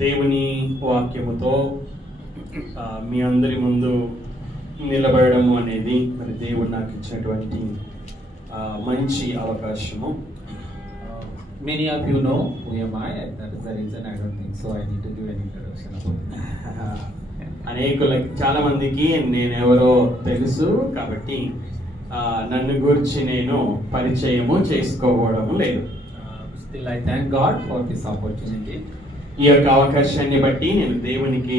దేవుని వాక్యముతో మీ అందరి ముందు నిలబడము అనేది మరి దేవుడు నాకు ఇచ్చినటువంటి మంచి అవకాశము. Many of you know who am I. That is the reason I don't think so I need to give any introduction about it. అనేకులకి చాలా మందికి నేనెవరో తెలుసు కాబట్టి నన్ను గురించి నేను పరిచయము చేసుకోవడం లేదు. Still I thank God for this opportunity. ఈ యొక్క అవకాశాన్ని బట్టి నేను దేవునికి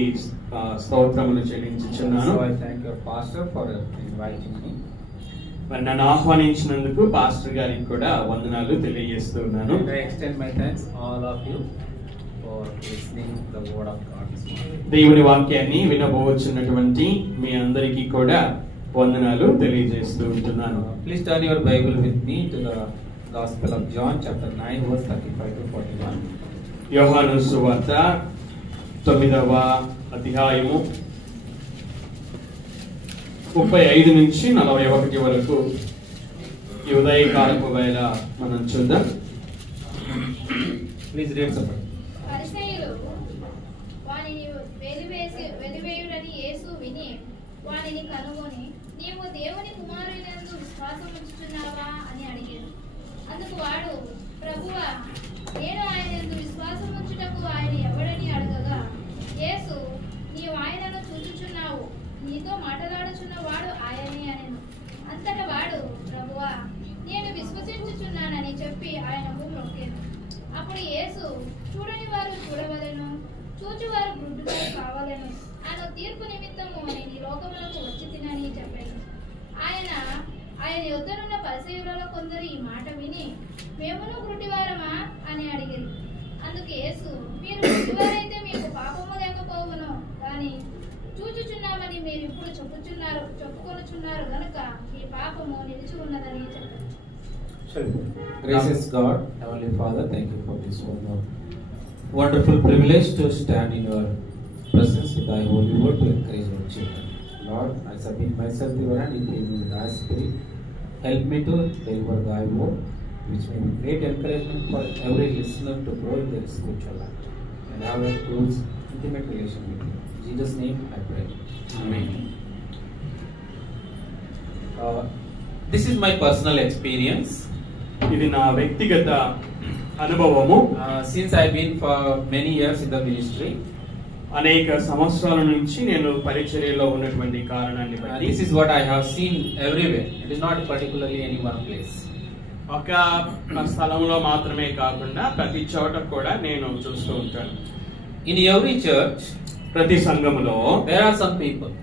స్తోత్రములు చెల్లించుచున్నాను. So I thank your pastor for inviting me. మరి నన్ను ఆహ్వానించినందుకు పాస్టర్ గారికి కూడా వందనాలు తెలియజేస్తున్నాను. I extend my thanks all of you for listening the word of God this morning. దేవుని వాక్యాన్ని వినబోచున్నటువంటి మీ అందరికీ కూడా వందనాలు తెలియజేస్తూ ఉంటున్నాను. Please turn your Bible with me to the Gospel of John chapter 9 verse 35 to 41. యోహాను సువార్త 9వ అధ్యాయము 35 నుంచి 41 వరకు ఈ ఉదయకాలపు వేళ మనం చూద్దాం. Please read something. పరిసయ్యులు వానిని వెలివేయుడని యేసు విని వానిని కనుగొని నీవు దేవుని కుమారునియందు విశ్వాసం ఉంచుచున్నావా అని అడిగాడు. అందుకు వాడు ప్రభువా నేను ఆయనందు విశ్వాసం ఉంచుటకు ఆయన ఎవడని అడగగా యేసు నీవు ఆయనను చూచుచున్నావు, నీతో మాట్లాడుచున్న వాడు ఆయనే అనెను. అంతటా వాడు ప్రభువా నేను విశ్వసించుచున్నానని చెప్పి ఆయనకు మొక్కెను. అప్పుడు యేసు చూడని వారు చూడవలెను, చూచువారు గుడ్డివారు కావాలను ఆయన తీర్పు నిమిత్తము నేను ఈ లోకములకు వచ్చి తినని చెప్పాను. ఆయన యొద్దనున్న పరిసయ్యులలో కొందరు ఈ మాట విని మేమును గుడ్డివారమా అని అడిగారు. అందుకు యేసు మీరు గుడ్డివారైతే మీకు పాపము లేకపోవును, కానీ చూచుచున్నామని మీరు ఇప్పుడు చెప్పుకొనుచున్నారు గనుక మీ పాపము నిలిచి ఉన్నదని చెప్పారు. Gracious God, Heavenly Father, thank you for this wonderful privilege to stand in your presence with thy holy word to encourage your children. Lord, I submit myself to your hand, increase me with thy spirit. Help me to deliver thy word, which may be great encouragement for every listener to grow in their spiritual life and have a close, intimate relation with you. In Jesus' name I pray. Amen. This is my personal experience. ఇది నా వ్యక్తిగత అనుభవము. Since I've been for many years in the ministry, అనేక సంవత్సరాల నుంచి నేను పరిచర్యలో ఉన్నటువంటి కారణాన్ని బట్టి this is what I have seen everywhere. It is not particularly any one place. ఒక స్థలంలో మాత్రమే కాకుండా ప్రతి చోట కూడా నేను చూస్తూ ఉంటాను. In every church, ప్రతి సంఘములో there are some people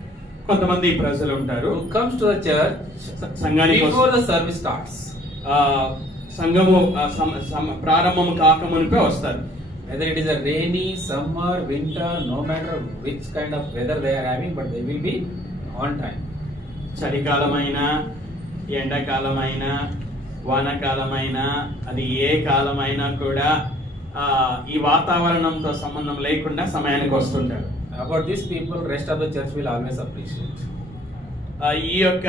కొంతమంది ప్రజలు ఉంటారు. who comes to the church సంఘానికి before the service starts. సంఘము ప్రారంభము కాకమునిపే వస్తారు. Whether it is a rainy, summer, winter, no matter which kind of weather they are having, but they will be on time. చలికాలమైనా ఎండాకాలమైనా వానాకాలమైనా అది ఏ కాలమైనా కూడా ఈ వాతావరణంతో సంబంధం లేకుండా సమయానికి వస్తుంటారు. About these people, rest of the church will always appreciate. ఈ యొక్క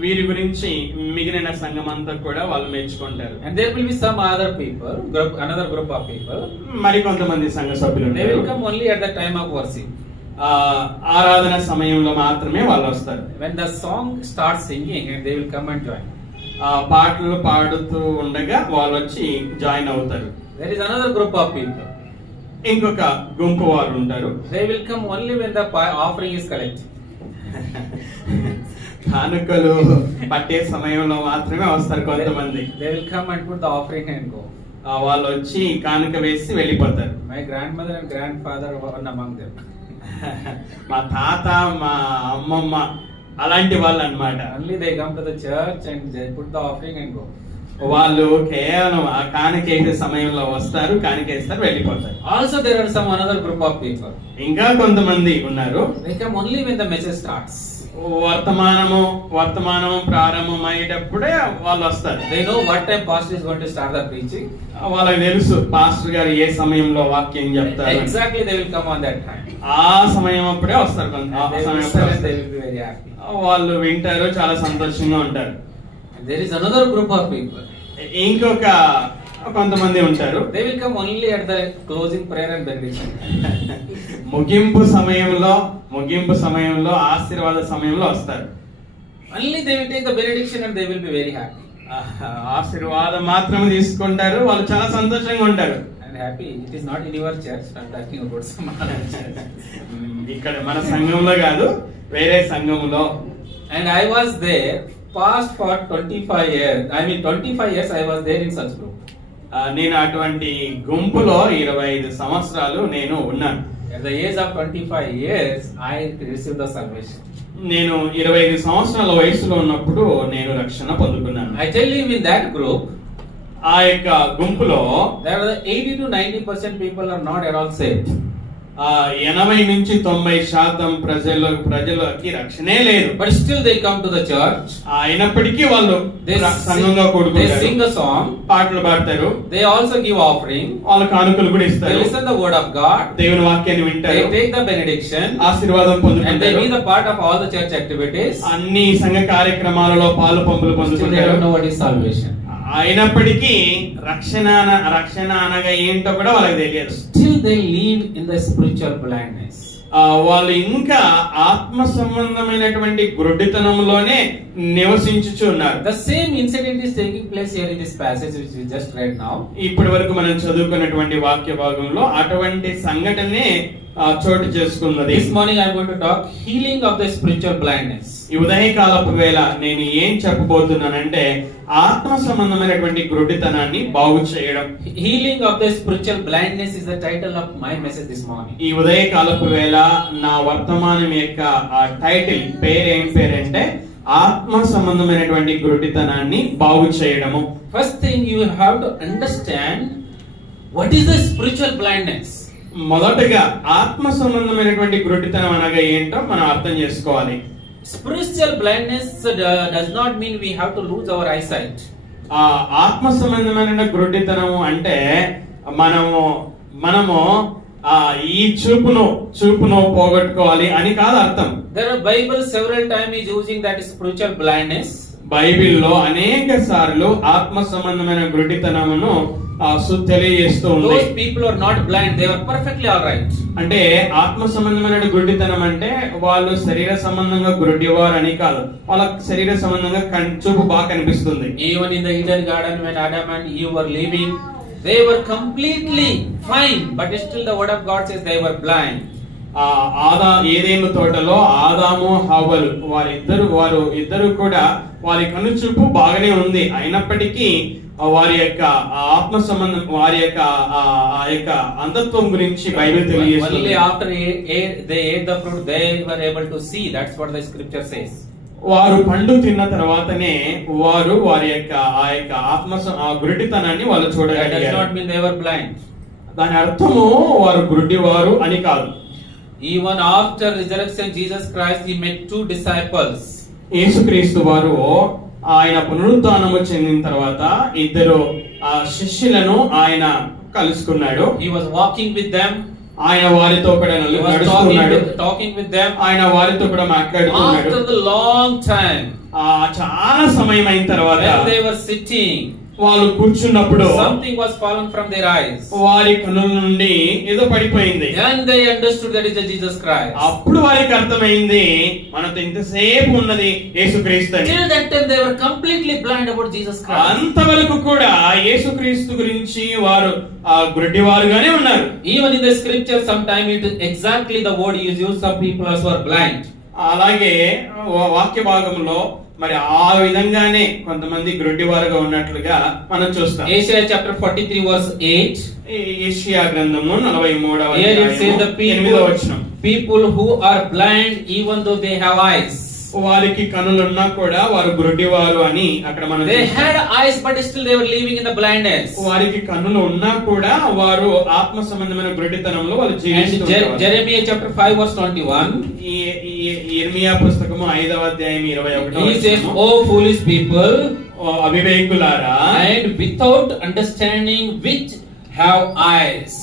వీరి గురించి మిగిలిన సంఘం అంతా కూడా వాళ్ళు మెచ్చుకుంటారు. And there will be some other people, another group of people. మరి కొంతమంది సంఘ సభ్యులు They will come only at the time of worship. ఆరాధన సమయంలో మాత్రమే వాళ్ళు వస్తారు. When the song starts singing, and they will come and join. పాటలు పాడుతూ ఉండగా వాళ్ళు వచ్చి జాయిన్ అవుతారు. There is another group of people. ఇంకొక గుంపు వారు ఉంటారు. They will come only when the offering is collected. కానుకలు పట్టే సమయంలో మాత్రమే వస్తారు కొంతమంది. They will come and put the offering and go. వాళ్ళు వచ్చి కానుక వేసి వెళ్ళిపోతారు. My grandmother and grandfather were one among them. మా తాత మా అమ్మమ్మ అలాంటి వాళ్ళు అన్నమాట. Only they come to the church and they put the offering and go. వాళ్ళు కేవలం ఆ కానుక వేసే సమయంలో వస్తారు, కానుక వేస్తారు, వెళ్ళిపోతారు. Also there are some another group of people. ఇంకా కొంతమంది ఉన్నారు. They come only when the message starts. వర్తమానము ప్రారంభమయ్యేటప్పుడే వాళ్ళు వస్తారు. They know what time pastor is going to start the preaching. వాళ్ళకి తెలుసు పాస్టర్ గారు ఏ సమయంలో వాక్యం చెప్తారు. Exactly, they will come on that time. ఆ సమయం అప్పుడే వస్తారు. They will be very happy. వాళ్ళు వింటారు, చాలా సంతోషంగా ఉంటారు. And there is another group of people. ఇంకొక కొంతమంది ఉంటారు. They will come only at the closing prayer and benediction. ముగింపు సమయంలో ఆశీర్వాద సమయంలో వస్తారు. Only they will take the benediction and they will be very happy. ఆశీర్వాదం మాత్రమే తీసుకుంటారు, వాళ్ళు చాలా సంతోషంగా ఉంటారు. And happy, it is not in your church. I am talking about some other church. ఇక్కడ మన సంఘంలో కాదు, వేరే సంఘంలో. And I was there past for 25 years. I mean 25 years I was there in such group. నేను అటువంటి గుంపులో 25 సంవత్సరాలు నేను ఉన్నాను. At the age of 25 years I received the salvation. నేను 25 సంవత్సరాల వయసులో ఉన్నప్పుడు నేను రక్షణ పొందుకున్నాను. I tell you, in that group, ఆ యొక్క గుంపులో there are 80 to 90% people are not at all saved. 80 నుంచి 90% ప్రజలకి రక్షణే లేదు. But still they come to the church. అయినప్పటికీ వాళ్ళు సంఘంగా They కూడుకుంటారు, sing a song, పాటలు పాడతారు, they also give offering, వాళ్ళ కానుకలు కూడా they ఇస్తారు, listen the word of God, దేవుని వాక్యాన్ని వింటారు, they take the benediction, ఆశీర్వాదం and they పొందుకుంటారు, be the part of all the church activities. అన్ని సంఘ కార్యక్రమాలలో పాలు పంపులు Still they పొందుకుంటారు. don't know what is salvation. అయినప్పటికీ రక్షణ అనగా ఏంటో కూడా వాళ్ళకి తెలియదు. Still they live in the spiritual blindness. వాళ్ళు ఇంకా ఆత్మ సంబంధమైనటువంటి గుడ్డితనంలోనే నివసించుచు ఉన్నారు. The same incident is taking place here in this passage which we just read now. ఇప్పటి వరకు మనం చదువుకున్నటువంటి వాక్య భాగంలో అటువంటి సంఘటనే చోటు చేసుకున్నది. This morning I am going to talk healing of the spiritual blindness. ఈ ఉదయకాలపు వేళ నేను ఏం చెప్పబోతున్నానంటే ఆత్మ సంబంధమైనటువంటి గుడ్డితనాన్ని బాగు చేయడం. Healing of the spiritual blindness is the title of my message this morning. ఈ ఉదయకాలపు వేళ నా వర్తమానం యొక్క టైటిల్ ఏం పేరంటే ఆత్మ సంబంధమైనటువంటి గుడ్డితనాన్ని బాగు చేయడము. First thing you have to understand what is the spiritual blindness. మొదటగా ఆత్మ సంబంధమైనటువంటి గుడ్డితనం అనగా ఏంటో మనం అర్థం చేసుకోవాలి. Spiritual blindness does not mean we have to lose our eyesight. ఆత్మ సంబంధమైన గుడ్డితనం అంటే మనము ఈ చూపును పోగొట్టుకోవాలి అని కాదు అర్థం. There are Bible several times is using that spiritual blindness. బైబిల్లో అనేక సార్లు ఆత్మ సంబంధమైన గుడ్డితనమును తెలియజేస్తూ ఉంది. Those people are not blind, they are perfectly all right. అంటే ఆత్మ సంబంధమైన గుడ్డితనం అంటే వాళ్ళు శరీర సంబంధంగా గుడ్డివారు అని కాదు, వాళ్ళ శరీర సంబంధంగా చూపు బాగా కనిపిస్తుంది. Even in the Eden garden when Adam and Eve were living, they were completely fine, but still the word of God says they were blind. Eden తోటలో ఆదాము హవ్వలు వారిద్దరు కూడా వారి కన్ను చూపు బాగానే ఉంది, అయినప్పటికీ వారి యొక్క ఆత్మ సంబంధం వారి యొక్క అంధత్వం గురించి బైబిల్ తెలియజేస్తుంది. Only after they ate the fruit they were able to see. That's what the scripture says. వారు పండు తిన్న తర్వాతనే వారి యొక్క ఆత్మ గుడ్డితనాన్ని వాళ్ళు చూడగలిగారు. That does not mean they were blind. దాని అర్థము వారు గుడ్డివారు అని కాదు. Even after resurrection Jesus Christ he met two disciples. యేసుక్రీస్తు వారు ఆయన పునరుద్ధానము చెందిన తర్వాత ఇద్దరు శిష్యులను ఆయన కలుసుకున్నాడు. He was walking with them. ఆయన వారితో కూడా నడుస్తున్నాడు, talking with them. ఆయన వారితో కూడా మాట్లాడుతున్నాడు. After the long time, చాలా సమయం అయిన తర్వాత when they were sitting, వాళ్ళు కూర్చున్నప్పుడు something was fallen from their eyes. వారి కన్నుల నుండి ఏదో పడిపోయింది. Then they understood that is Jesus Christ. అప్పుడు వారికి అర్థమైంది మనతో ఇంతసేపు ఉన్నది యేసుక్రీస్తు అని. Till that time they were completely blind about Jesus Christ. అంతవరకు కూడా యేసుక్రీస్తు గురించి వారు గుడ్డివారుగానే ఉన్నారు. Even in the scripture sometime it is exactly the word is used, some people also are blind. అలాగే వాక్య భాగంలో మరి ఆ విధంగానే కొంతమంది గుడ్డివారుగా ఉన్నట్లుగా మనం చూస్తాం. Isaiah chapter 43 verse 8. యెషయా గ్రంథము 43వ అధ్యాయము people who are blind even though they have eyes. వారికి కన్నులున్నా కూడా వారు గుడ్డివారు అని అక్కడ మనం they had eyes but still they were living in the blindness. వారికి కన్నులు ఉన్నా కూడా వారు ఆత్మ సంబంధమైన గుడ్డితనంలో వాళ్ళు జీవిస్తున్నారు. Jeremiah chapter 5 verse 21. ఇర్మియా పుస్తకము 5వ అధ్యాయం 21వ he says, "O foolish people, అవివేకులారా, and without understanding which have eyes."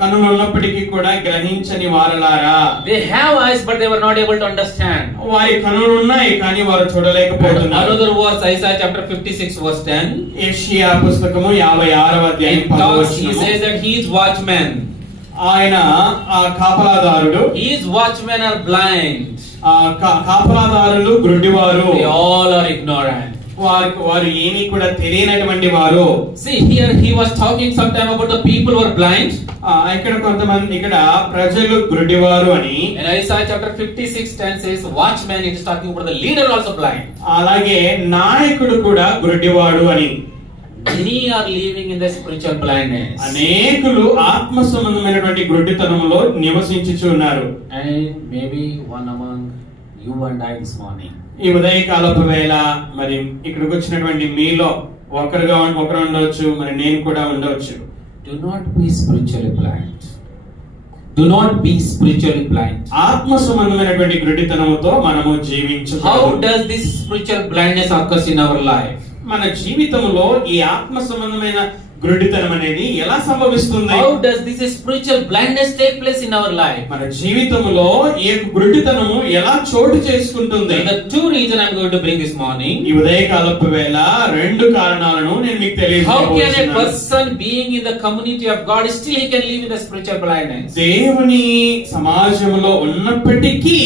కనులు ఉన్నప్పటికీ కూడా గ్రహించని వారలారా. They have eyes but they were not able to understand. వారి కనులు ఉన్నాయి కానీ వారు చూడలేకపోతున్నారు. Another verse, Isaiah chapter 56 verse 10. యెషయా పుస్తకము 56వ అధ్యాయం 10వ వచనం. He says that he is watchman. ఆయన కాపలాదారుడు. His watchmen are blind. కాపలాదారులు గుడ్డివారు. They all are ignorant. వారు ఏమీ కూడా తెలియనటువంటి వారు. See here he was talking sometime about the people who are blind. ఇక్కడ కొంతమంది ఇక్కడ ప్రజలు గుడ్డివారు అని. And Isaiah chapter 56:10 says watchman, it is talking about the leader also blind. అలాగే నాయకుడు కూడా గుడ్డివాడు అని. Many are living in the spiritual blindness. అనేకులు ఆత్మ సంబంధమైనటువంటి గుడ్డితనంలో నివసించుచున్నారు. And maybe one among you and I this morning. ఈ ఉదయకాలపు వేళ మరి ఇక్కడికి వచ్చినటువంటి మీలో ఒకరు ఉండవచ్చు, మరి నేను కూడా ఉండవచ్చు. Do not be spiritually blind. Do not be spiritually blind. ఆత్మ సంబంధమైనటువంటి గుడ్డితనముతో మనము జీవించకూడదు. How does this spiritual blindness occurs in our life? మన జీవితంలో ఈ ఆత్మ సంబంధమైన గుడ్డితనం అనేది ఎలా సంభవిస్తుంది? How does this spiritual blindness take place in our life? మన జీవితంలో ఈ గుడ్డితనము ఎలా చోటు చేసుకుంటుంది? The two reasons I am going to bring this morning. ఈ ఉదయకాలపు వేళ రెండు కారణాలను నేను మీకు How can a తెలియజేస్తున్నాను. person being in the community of God still he can live in the spiritual blindness? దేవుని సమాజంలో ఉన్నప్పటికీ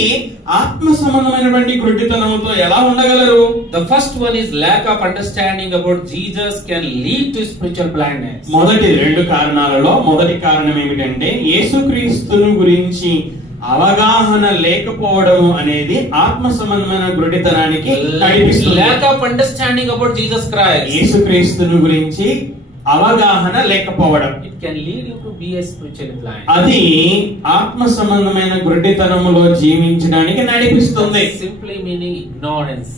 ఆత్మ సంబంధమైనటువంటి గుడ్డితనంతో ఎలా ఉండగలరు? The first one is lack of understanding about Jesus can lead to spiritual blindness. మొదటి రెండు కారణాలలో మొదటి కారణం ఏమిటంటే యేసుక్రీస్తును గురించి అవగాహన లేకపోవడం అనేది ఆత్మ సంబంధమైన గుడ్డితనానికి నడిపిస్తుంది. Lack of understanding about Jesus Christ. యేసుక్రీస్తును గురించి అవగాహన లేకపోవడం. It can lead you to be a spiritually blind. అది ఆత్మ సంబంధమైన గుడ్డితనములో జీవించడానికి నడిపిస్తుంది. Simply meaning ignorance.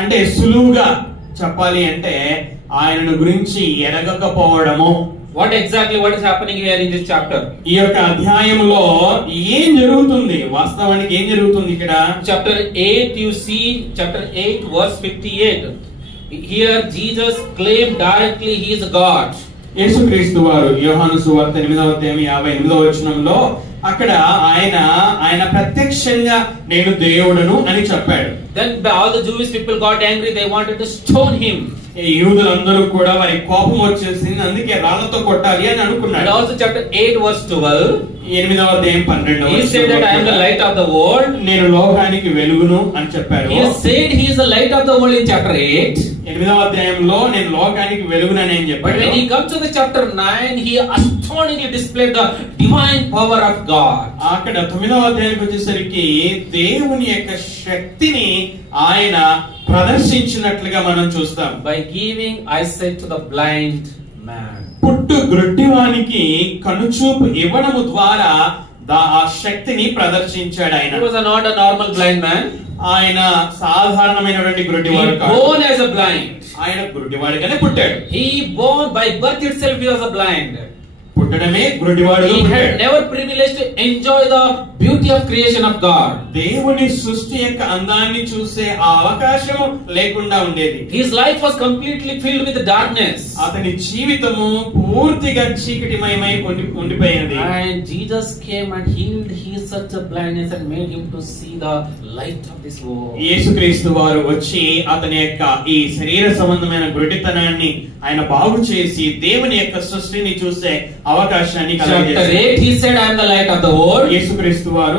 అంటే సులువుగా చెప్పాలి అంటే ఆయనను గురించి ఎరగకపోవడము. What is happening here in this chapter? ఈ యొక్క అధ్యాయంలో ఏం జరుగుతుంది? వాస్తవానికి ఏం జరుగుతుంది ఇక్కడ? Chapter 8 you see, chapter 8 verse 58. Here Jesus claimed directly he is God. యేసుక్రీస్తు వారు యోహాను సువార్త 8వ అధ్యాయం 58వ వచనంలో అక్కడ ఆయన ప్రత్యక్షంగా నేను దేవుడను అని చెప్పాడు. Then all the Jewish people got angry, they wanted to stone him. యూదులందరూ కూడా వారి కోపం వచ్చేసింది, అందుకే రాళ్లతో కొట్టాలి అని అనుకున్నాడు. And also chapter 8 verse 12, 8వ అధ్యాయం 12వ he said that I am the light of the world. నేను లోకానికి వెలుగును అని చెప్పారు. He said he is the light of the world in chapter 8. 8వ అధ్యాయంలో నేను లోకానికి వెలుగునని అని చెప్పాడు. But when he comes to the chapter 9, he astonishingly displayed the divine power of God. అక్కడ 9వ అధ్యాయానికి వచ్చేసరికి దేవుని యొక్క శక్తిని ఆయన ప్రదర్శించినట్లుగా మనం చూస్తాం. By giving eyesight to the blind man. పుట్టు గ్రుడ్డివానికి కనుచూపు ఇవ్వడము ద్వారా ఆ శక్తిని ప్రదర్శించాడు ఆయన. He was not a normal blind man. ఆయన సాధారణమైనటువంటి గుడ్డివాడు కాదు. Born as a blind. ఆయన గుడ్డివాడిగానే పుట్టాడు. He born by birth itself he was a blind. పుట్టడమే గుడ్డివాడు. He had never privileged to enjoy the beauty of creation of God. దేవుని సృష్టి యొక్క అందాన్ని చూసే ఆ అవకాశం లేకుండా ఉండేది. His life was completely filled with darkness. అతని జీవితము పూర్తిగా చీకటిమయమై ఉండిపోయింది. And Jesus came and healed his such a blindness and made him to see the light of this world. యేసుక్రీస్తు వారు వచ్చి అతని యొక్క ఈ శరీర సంబంధమైన గుడ్డితనాన్ని ఆయన బాగు చేసి దేవుని యొక్క సృష్టిని చూసే అవకాశాన్ని కలుగజేశారు. Chapter 8 he said I am the light of the world. యేసుక్రీస్తు వారు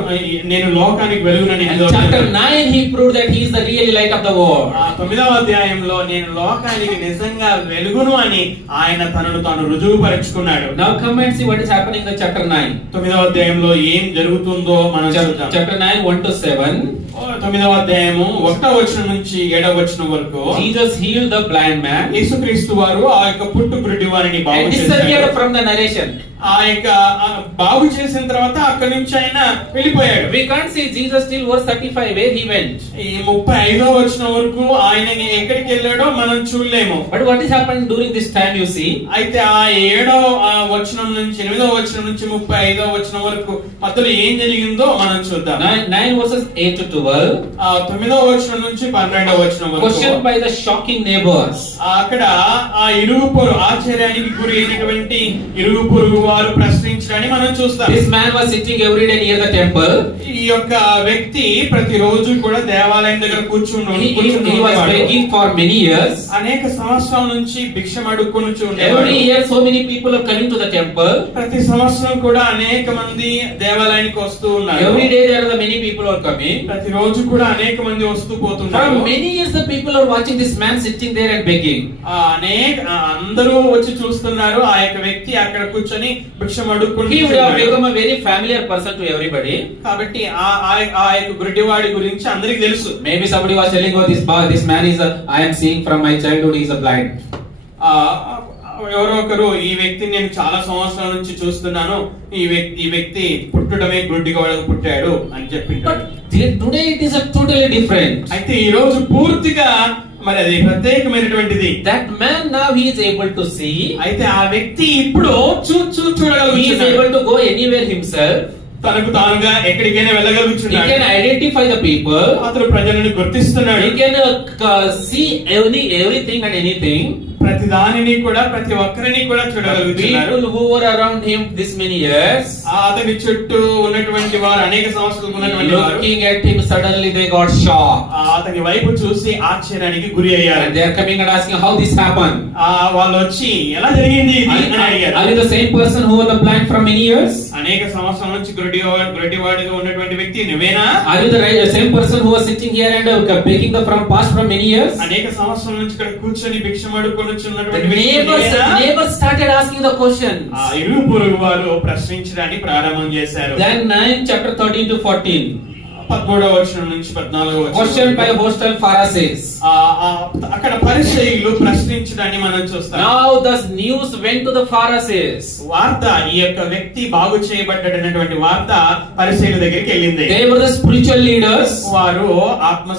నేను లోకానికి వెలుగునని. Chapter 9 he proved that he is the real light of the world. 9వ అధ్యాయంలో నేను లోకానికి నిజంగా వెలుగును అని ఆయన తనను తాను రుజువుపరుచుకున్నాడు. Now come and see what is happening in the chapter 9. 9వ అధ్యాయంలో ఏం జరుగుతుందో మనం చూద్దాం. Chapter 9 1 to 7. 9వ అధ్యాయము 1వ వచనం నుంచి 7వ వచనం వరకు Jesus healed the blind man. యేసుక్రీస్తు వారు ఆ యొక్క పుట్టు గుడ్డివారిని బాగు చేశారు. From the narration. ఆ యొక్క బాగు చేసిన తర్వాత అక్కడి నుంచి ఆయన వెళ్ళిపోయాడు. We can't see Jesus till verse 35 where he went. ఈ 35వ వచనం వరకు ఆయన ఎక్కడికి వెళ్ళాడో మనం చూడలేము. But what is happened during this time you see? అయితే ఆ 7వ వచనం నుంచి 8వ వచనం నుంచి 35వ వచనం వరకు మధ్యలో ఏం జరిగిందో మనం చూద్దాం. 9 verses 8 to 12. 9వ వచనం నుంచి 12వ వచనం వరకు Questioned by the shocking neighbors. అక్కడ ఆ ఇరుగు పొరుగు ఆశ్చర్యానికి గురి అయినటువంటి ఇరుగు పొరుగు వారు ప్రశ్నించడాన్ని మనం చూస్తాం. This man was sitting every day near the temple. ఈ యొక్క వ్యక్తి ప్రతిరోజు కూడా దేవాలయం దగ్గర కూర్చుని He was begging for many years. అనేక సంవత్సరాల నుంచి భిక్షం అడుక్కొని Every year so many people are coming to the temple. ప్రతి సంవత్సరం కూడా అనేక మంది దేవాలయానికి వస్తూ ఉన్నారు. Every day there are many people are coming. ప్రతిరోజు కూడా అనేక మంది వస్తూ పోతున్నారు. For many years the people are watching this man sitting there and begging. అందరూ వచ్చి చూస్తున్నారు ఆ యొక్క వ్యక్తి అక్కడ కూర్చొని భిక్షం అడుక్కుంటూ. He would have become a very familiar person to everybody. కాబట్టి ఆ యొక్క గుడ్డివాడి గురించి అందరికీ తెలుసు. Maybe somebody was telling, oh, this man is I am seeing from my childhood, he is a blind. ఎవరో ఒకరు ఈ వ్యక్తిని నేను చాలా సంవత్సరాల నుంచి చూస్తున్నాను, ఈ వ్యక్తి పుట్టడమే గుడ్డిగా పుట్టాడు అని చెప్పింటాడు. Today it is a totally different. అయితే ఈ రోజు పూర్తిగా మరి అది ప్రత్యేకమైనటువంటిది. That man now he is able to see. అయితే ఆ వ్యక్తి ఇప్పుడు చూడగలుగుతున్నాడు. He is able to go anywhere himself. తనకు తానుగా ఎక్కడికైనా వెళ్ళగలుగుతున్నాడు. He can identify the people. అతను ప్రజలను గుర్తిస్తున్నాడు. He can see everything and anything. ప్రతి దానిని కూడా ప్రతి ఒక్కరిని కూడా చూడగలుగుతున్నారు. People who were around him this many years, అతని చుట్టూ ఉన్నటువంటి వారు అనేక సంవత్సరాలు ఉన్నటువంటి వారు looking at him suddenly they got shocked. అతని వైపు చూసి ఆశ్చర్యానికి గురి అయ్యారు. And they are coming and asking how this happened. వాళ్ళు వచ్చి ఎలా జరిగింది ఇది అని అడిగారు. Are you the same person who was blind from many years? అనేక సంవత్సరాల నుంచి గుడ్డివాడిగా ఉన్నటువంటి వ్యక్తి నువ్వేనా? Are you the same person who was sitting here and begging the from past from many years? అనేక సంవత్సరాల నుంచి ఇక్కడ కూర్చొని భిక్షం అడుక్కొని neighbors started asking the questions. ఇరుగు పొరుగు వారు ప్రశ్నించడానికి ప్రారంభం చేశారు. Then 9 chapter 13 to 14. 13వ వచనం నుంచి 14వ వచనం. Question by hostile Pharisees. అక్కడ పరిసయ్యులు ప్రశ్నించడాన్ని మనం చూస్తాం. Now the news went to the Pharisees. వార్త ఈ యొక్క వ్యక్తి బాగు చేయబడ్డాడనేటువంటి వార్త పరిసయ్యుల దగ్గరికి వెళ్ళింది. They were the spiritual leaders. వారు ఆత్మ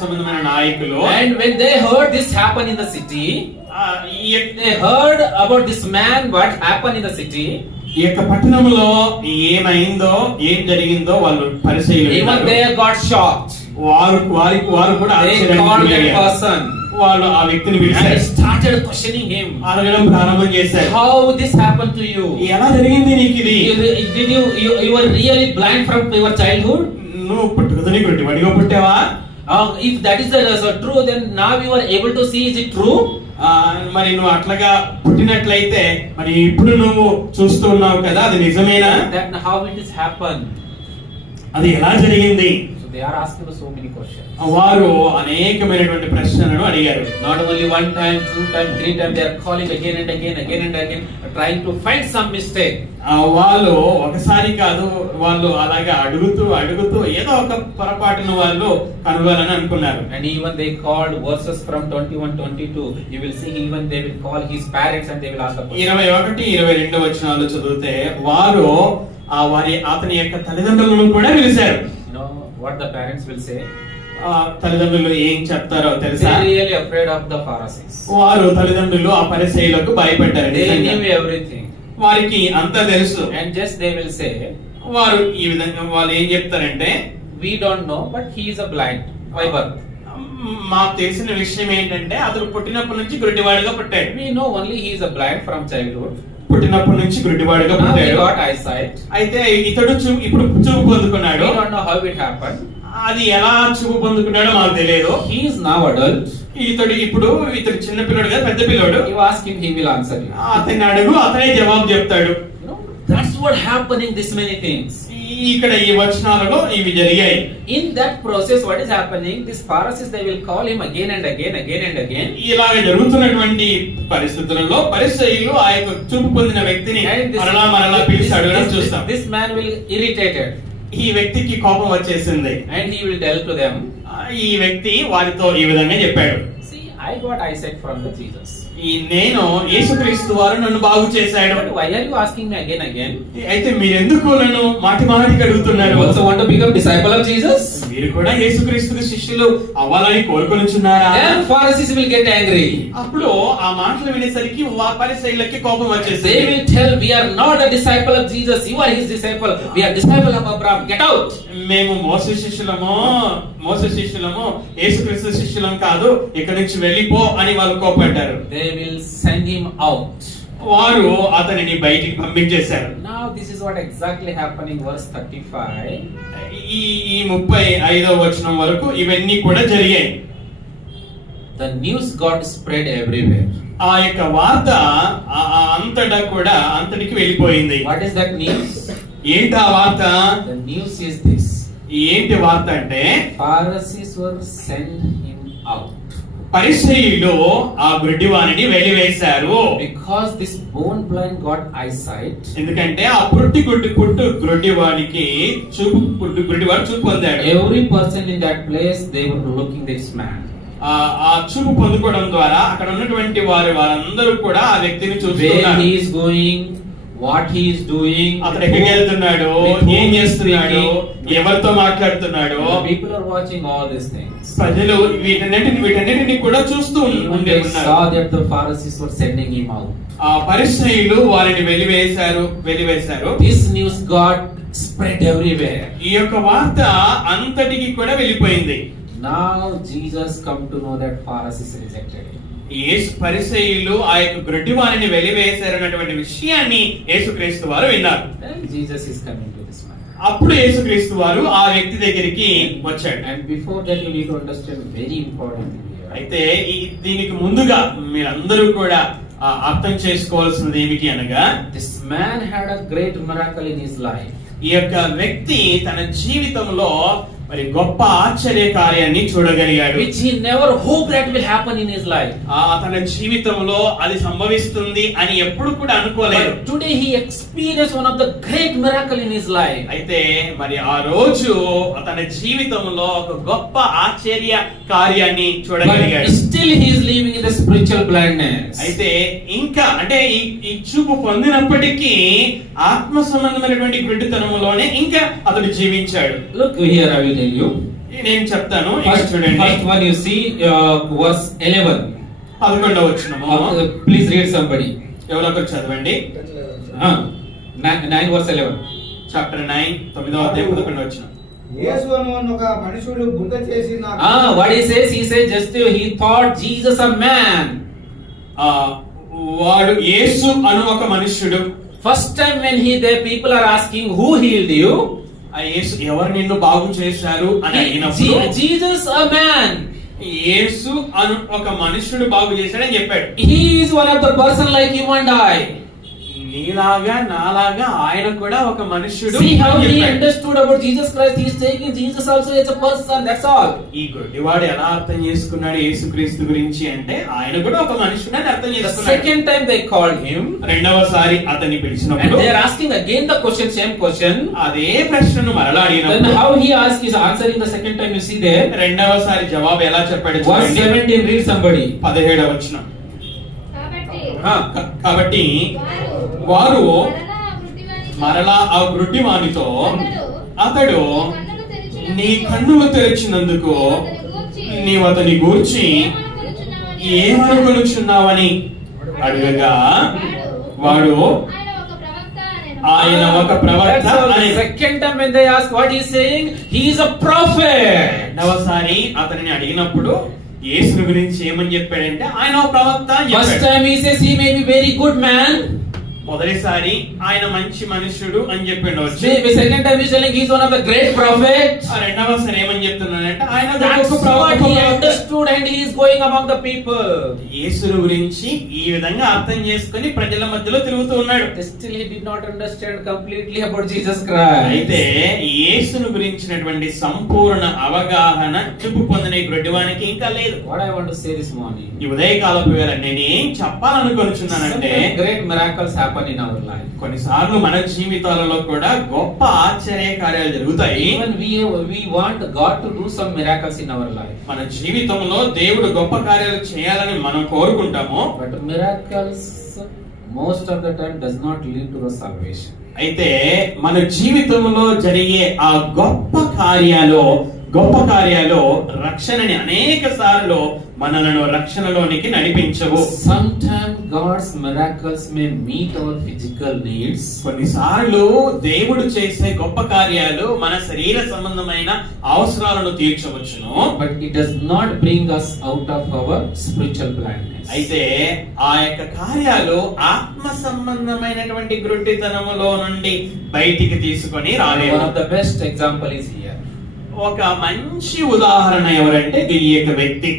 సంబంధమైన నాయకులు. And when they heard this happen in the city, they heard about this man what happened in the city. ఈ యొక్క పట్టణంలో ఏమైందో ఏం జరిగిందో వాళ్ళు పరిశీలన even they got shocked. వారు కూడా వాళ్ళు ఆ వ్యక్తిని పిలిచారు. started questioning him. అడగడం ప్రారంభం చేశారు. How this happened to you? ఎలా జరిగింది నీకు ఇది? Did you were really blind from your childhood? నువ్వు పుట్టుకతోనే గుడ్డివాడిగా పుట్టావా? If that is the true, then now you are able to see, is it true? మరి నువ్వు అట్లాగా పుట్టినట్లయితే మరి ఇప్పుడు నువ్వు చూస్తూ ఉన్నావు కదా, అది నిజమేనా? That how it is happened? అది ఎలా జరిగింది? So they are asking so many questions. వారు అనేకమైనటువంటి ప్రశ్నలను అడిగారు. Not only one time, two time, three time, they are calling again and again, trying to find some mistake. వాళ్ళు ఒకసారి కాదు, వాళ్ళు అలాగా అడుగుతూ ఏదో ఒక పొరపాటును వాళ్ళు కనుగొనాలని అనుకున్నారు. And even they called verses from 21-22. You will see even they will call his parents and they will ask the question. 21-22 వచనాలు చదివితే వారు అతని యొక్క తల్లిదండ్రులను కూడా పిలిచారు. You know what the parents will say? తల్లిదండ్రులు ఏం చెప్తారో తెలుసా? They really afraid of the Pharisees. వారు తల్లిదండ్రులు ఆ పరిసయ్యులకు భయపడ్డారు. They knew everything. వారికి అంతా తెలుసు. And just they will say, వారు ఈ విధంగా వాళ్ళు ఏం చెప్తారంటే, we don't know but he is a blind by birth. మాకు తెలిసిన విషయం ఏంటంటే అతను పుట్టినప్పటి నుంచి గుడ్డివాడిగా పుట్టాడు. We know only he is a blind from childhood. పుట్టినప్పటి నుంచి గుడ్డివాడిగా పుట్టాడు. Got eyesight. అయితే ఇతడు ఇప్పుడు చూపు పొందుకున్నాడు. We don't know how it happened. అది ఎలా చూపు పొందుకున్నాడో మాకు తెలియదు. He is now adult. ఇతడు చిన్న పిల్లడు కదా, పెద్ద పిల్లడు. You ask him, he will answer you. అతన్ని అడుగు, అతనే జవాబు చెప్తాడు. That's what happening. This many things. ఇక్కడ ఈ వచనాలలో ఇవి జరిగాయి. In that process, what is happening? These Pharisees, they will call him again and again. ఇలాగ జరుగుతున్నటువంటి పరిస్థితులలో పరిసయ్యులు ఆ యొక్క చూపు పొందిన వ్యక్తిని మరలా పిలిచి అడగడం చూస్తాం. This man will irritated. ఈ వ్యక్తికి కోపం వచ్చేసింది. And he will tell to them. ఈ వ్యక్తి వారితో ఈ విధంగా చెప్పాడు. See, I got eyesight from the Jesus. నేను యేసుక్రీస్తు వారు నన్ను బాగు చేశాడు. Why are you asking me again? అయితే మీరు ఎందుకు నన్ను మాటికి అడుగుతున్నారు? Also want to become disciple of Jesus? మీరు కూడా యేసుక్రీస్తుకి శిష్యులు అవ్వాలని కోరుకొనుచున్నారా? Then Pharisees will get angry. అప్పుడు ఆ మాటలు వినేసరికి పరిసయ్యులకి కోపం వచ్చేసింది. They will tell, we are not a disciple of Jesus. You are his disciple. We are disciple of Abraham. Get out. మేము మోసే శిష్యులము యేసుక్రీస్తు శిష్యులం కాదు, ఇక్కడి నుంచి వెళ్ళిపో అని వాళ్ళు కోపడ్డారు. They will send him out. వారు అతనిని బయటికి పంపించేశారు. Now this is what exactly happening verse 35. ఈ 35వ వచనం వరకు ఇవన్నీ కూడా జరిగాయి. The news got spread everywhere. ఆ యొక్క వార్త అంతటా కూడా అంతటికి వెళ్ళిపోయింది. What is that news? ఏంటి ఆ వార్త? The news is this. ఏంటి వార్త అంటే Pharisees were sent him out. పరిసయ్యులు ఆ గుడ్డివానిని వెలివేశారు. Because this born blind got eyesight. ఎందుకంటే ఆ పుట్టు గుడ్డివానికి గుడ్డివాడు చూపు పొందాడు. Every person in that place, they were looking this man. ఆ చూపు పొందుకోవడం ద్వారా అక్కడ ఉన్నటువంటి వారందరూ కూడా ఆ వ్యక్తిని చూస్తున్నారు. Where he is going, what he is doing, అతను ఎక్కడికి వెళ్తున్నాడు, ఏం చేస్తున్నాడు, ఎవరితో మాట్లాడుతున్నాడు. People are watching all these things. ప్రజలు వీటన్నిటిని కూడా చూస్తూ ఉన్నారు. Saw that the Pharisees were sending him out. ఆ పరిసయ్యులు వారిని వెలివేశారు. This news got spread everywhere. ఈ యొక్క వార్త అంతటికి కూడా వెళ్ళిపోయింది. Now Jesus come to know that Pharisees rejected him. యేసు పరిసయ్యులు ఆ యొక్క గ్రుడ్డివానిని వెలివేశారు అన్నటువంటి విషయాన్ని యేసుక్రీస్తు వారు విన్నారు. Then Jesus is coming to this man. అప్పుడు యేసుక్రీస్తు వారు ఆ వ్యక్తి దగ్గరికి వచ్చాడు. And before that you need to understand very important thing here. అయితే దీనికి ముందుగా మీరందరూ కూడా అర్థం చేసుకోవాల్సినది ఏమిటి అనగా, this man had a great miracle in his life. ఈ యొక్క వ్యక్తి తన జీవితంలో మరి గొప్ప ఆశ్చర్య కార్యాన్ని చూడగలిగాడు. Which he never hoped that will happen in his life. తన జీవితంలో అది సంభవిస్తుంది అని ఎప్పుడు కూడా అనుకోలేదు. But today he experienced one of the great miracle in his life. అయితే మరి ఆ రోజు తన జీవితంలో ఒక గొప్ప ఆశ్చర్య కార్యాన్ని చూడగలిగాడు. But still he is living in the spiritual blindness. అయితే ఇంకా అంటే ఈ చూపు పొందినప్పటికీ ఆత్మ సంబంధమైనటువంటి గుడ్డితనంలోనే ఇంకా అతడు జీవించాడు. Look here, I will tell you. నేను చెప్తాను. First one you see verse 11. 11వ వచనము. Please read somebody. ఎవరొకరు చదవండి. 9 verse 11. చాప్టర్ 9 9వ అధ్యాయం 11వ వచనం. యేసు అను ఒక మనుషుడు బుద్ధ చేసి What he says just he thought Jesus a man. వాడు యేసు అను ఒక మనుష్యుడు. First time when the people are asking who healed you, ఆ యేసు ఎవరు నిన్ను బాగు చేశారు అని అడిగినప్పుడు Jesus a man. యేసు అను ఒక మనుష్యుడు బాగు చేశాడని చెప్పాడు. He is one of the person like you and I. నీలాగా నాలాగా ఆయన కూడా ఒక మనుష్యుడు. See how he understood about Jesus Christ. He is taking Jesus also as a person. That's all. ఈ గుడ్డివాడు ఎలా అర్థం చేసుకున్నాడు యేసుక్రీస్తు గురించి అంటే ఆయన కూడా ఒక మనుష్యుడు అని అర్థం The చేసుకున్నాడు. second time they called him, రెండవసారి అతన్ని పిలిచినప్పుడు and they are asking again the question, same question. అదే ప్రశ్నను మరలా Then అడిగినప్పుడు how he asked is answering the second time. You see there. రెండవసారి జవాబు ఎలా చెప్పాడు Verse చూడండి. 17. Read somebody. 17వ వచనం. కాబట్టి వారు మరలా ఆ గుడ్డివానితో అతడు నీ కన్నులు తెరిచినందుకు నీవు అతని గూర్చి ఏమనుకొనుచున్నావని అడగగా వాడు ఆయన ఒక ప్రవక్త అని. Second time when they ask what he is saying, he is a prophet. రెండవసారి అతనిని అడిగినప్పుడు యేసు గురించి ఏమని చెప్పాడంటే ఆయన ఒక ప్రవక్త అని చెప్పాడు. First time he says he may be very good man. మొదటిసారి ఆయన మంచి మనుషుడు అని చెప్పాడు. Second time he is telling he is one of the great prophets. రెండవసారి ఏమని చెప్తున్నాడంటే ఆయన That's what he understood and he is going among the people. యేసుని గురించి ఈ విధంగా అర్థం చేసుకొని ప్రజల మధ్యలో తిరుగుతూ ఉన్నాడు. Still he did not understand completely about Jesus Christ. అయితే యేసుని గురించినటువంటి సంపూర్ణ అవగాహన చూపు పొందిన ఈ గుడ్డివానికి ఇంకా లేదు. What I want to say this morning, ఈ ఉదయకాలపు వేళ నేను ఏం చెప్పాలనుకుంటున్నానంటే great miracles happen in our life. కొన్నిసార్లు మన జీవితాలలో కూడా గొప్ప ఆశ్చర్య కార్యాలు జరుగుతాయి. Even we want God to do some miracles in our life. మన జీవితంలో దేవుడు గొప్ప కార్యాలు చేయాలని మనం కోరుకుంటాము. But miracles most of the time does not lead to the salvation. అయితే మన జీవితంలో జరిగే ఆ గొప్ప కార్యాలు రక్షణని అనేక సార్లు మనలను రక్షణలోనికి నడిపించవు. Sometimes God's miracles may meet our physical needs. కొన్నిసార్లు దేవుడు చేసే గొప్ప కార్యాలు మన శరీర సంబంధమైన అవసరాలను తీర్చవచ్చును. But it does not bring us out of our spiritual blindness. అయితే ఆ యొక్క కార్యాలు ఆత్మ సంబంధమైనటువంటి గుడ్డితనములో నుండి బయటికి తీసుకొని రాలేవు. One of the best example is here. ఒక మంచి ఉదాహరణ ఎవరంటే ఈ యొక్క వ్యక్తి.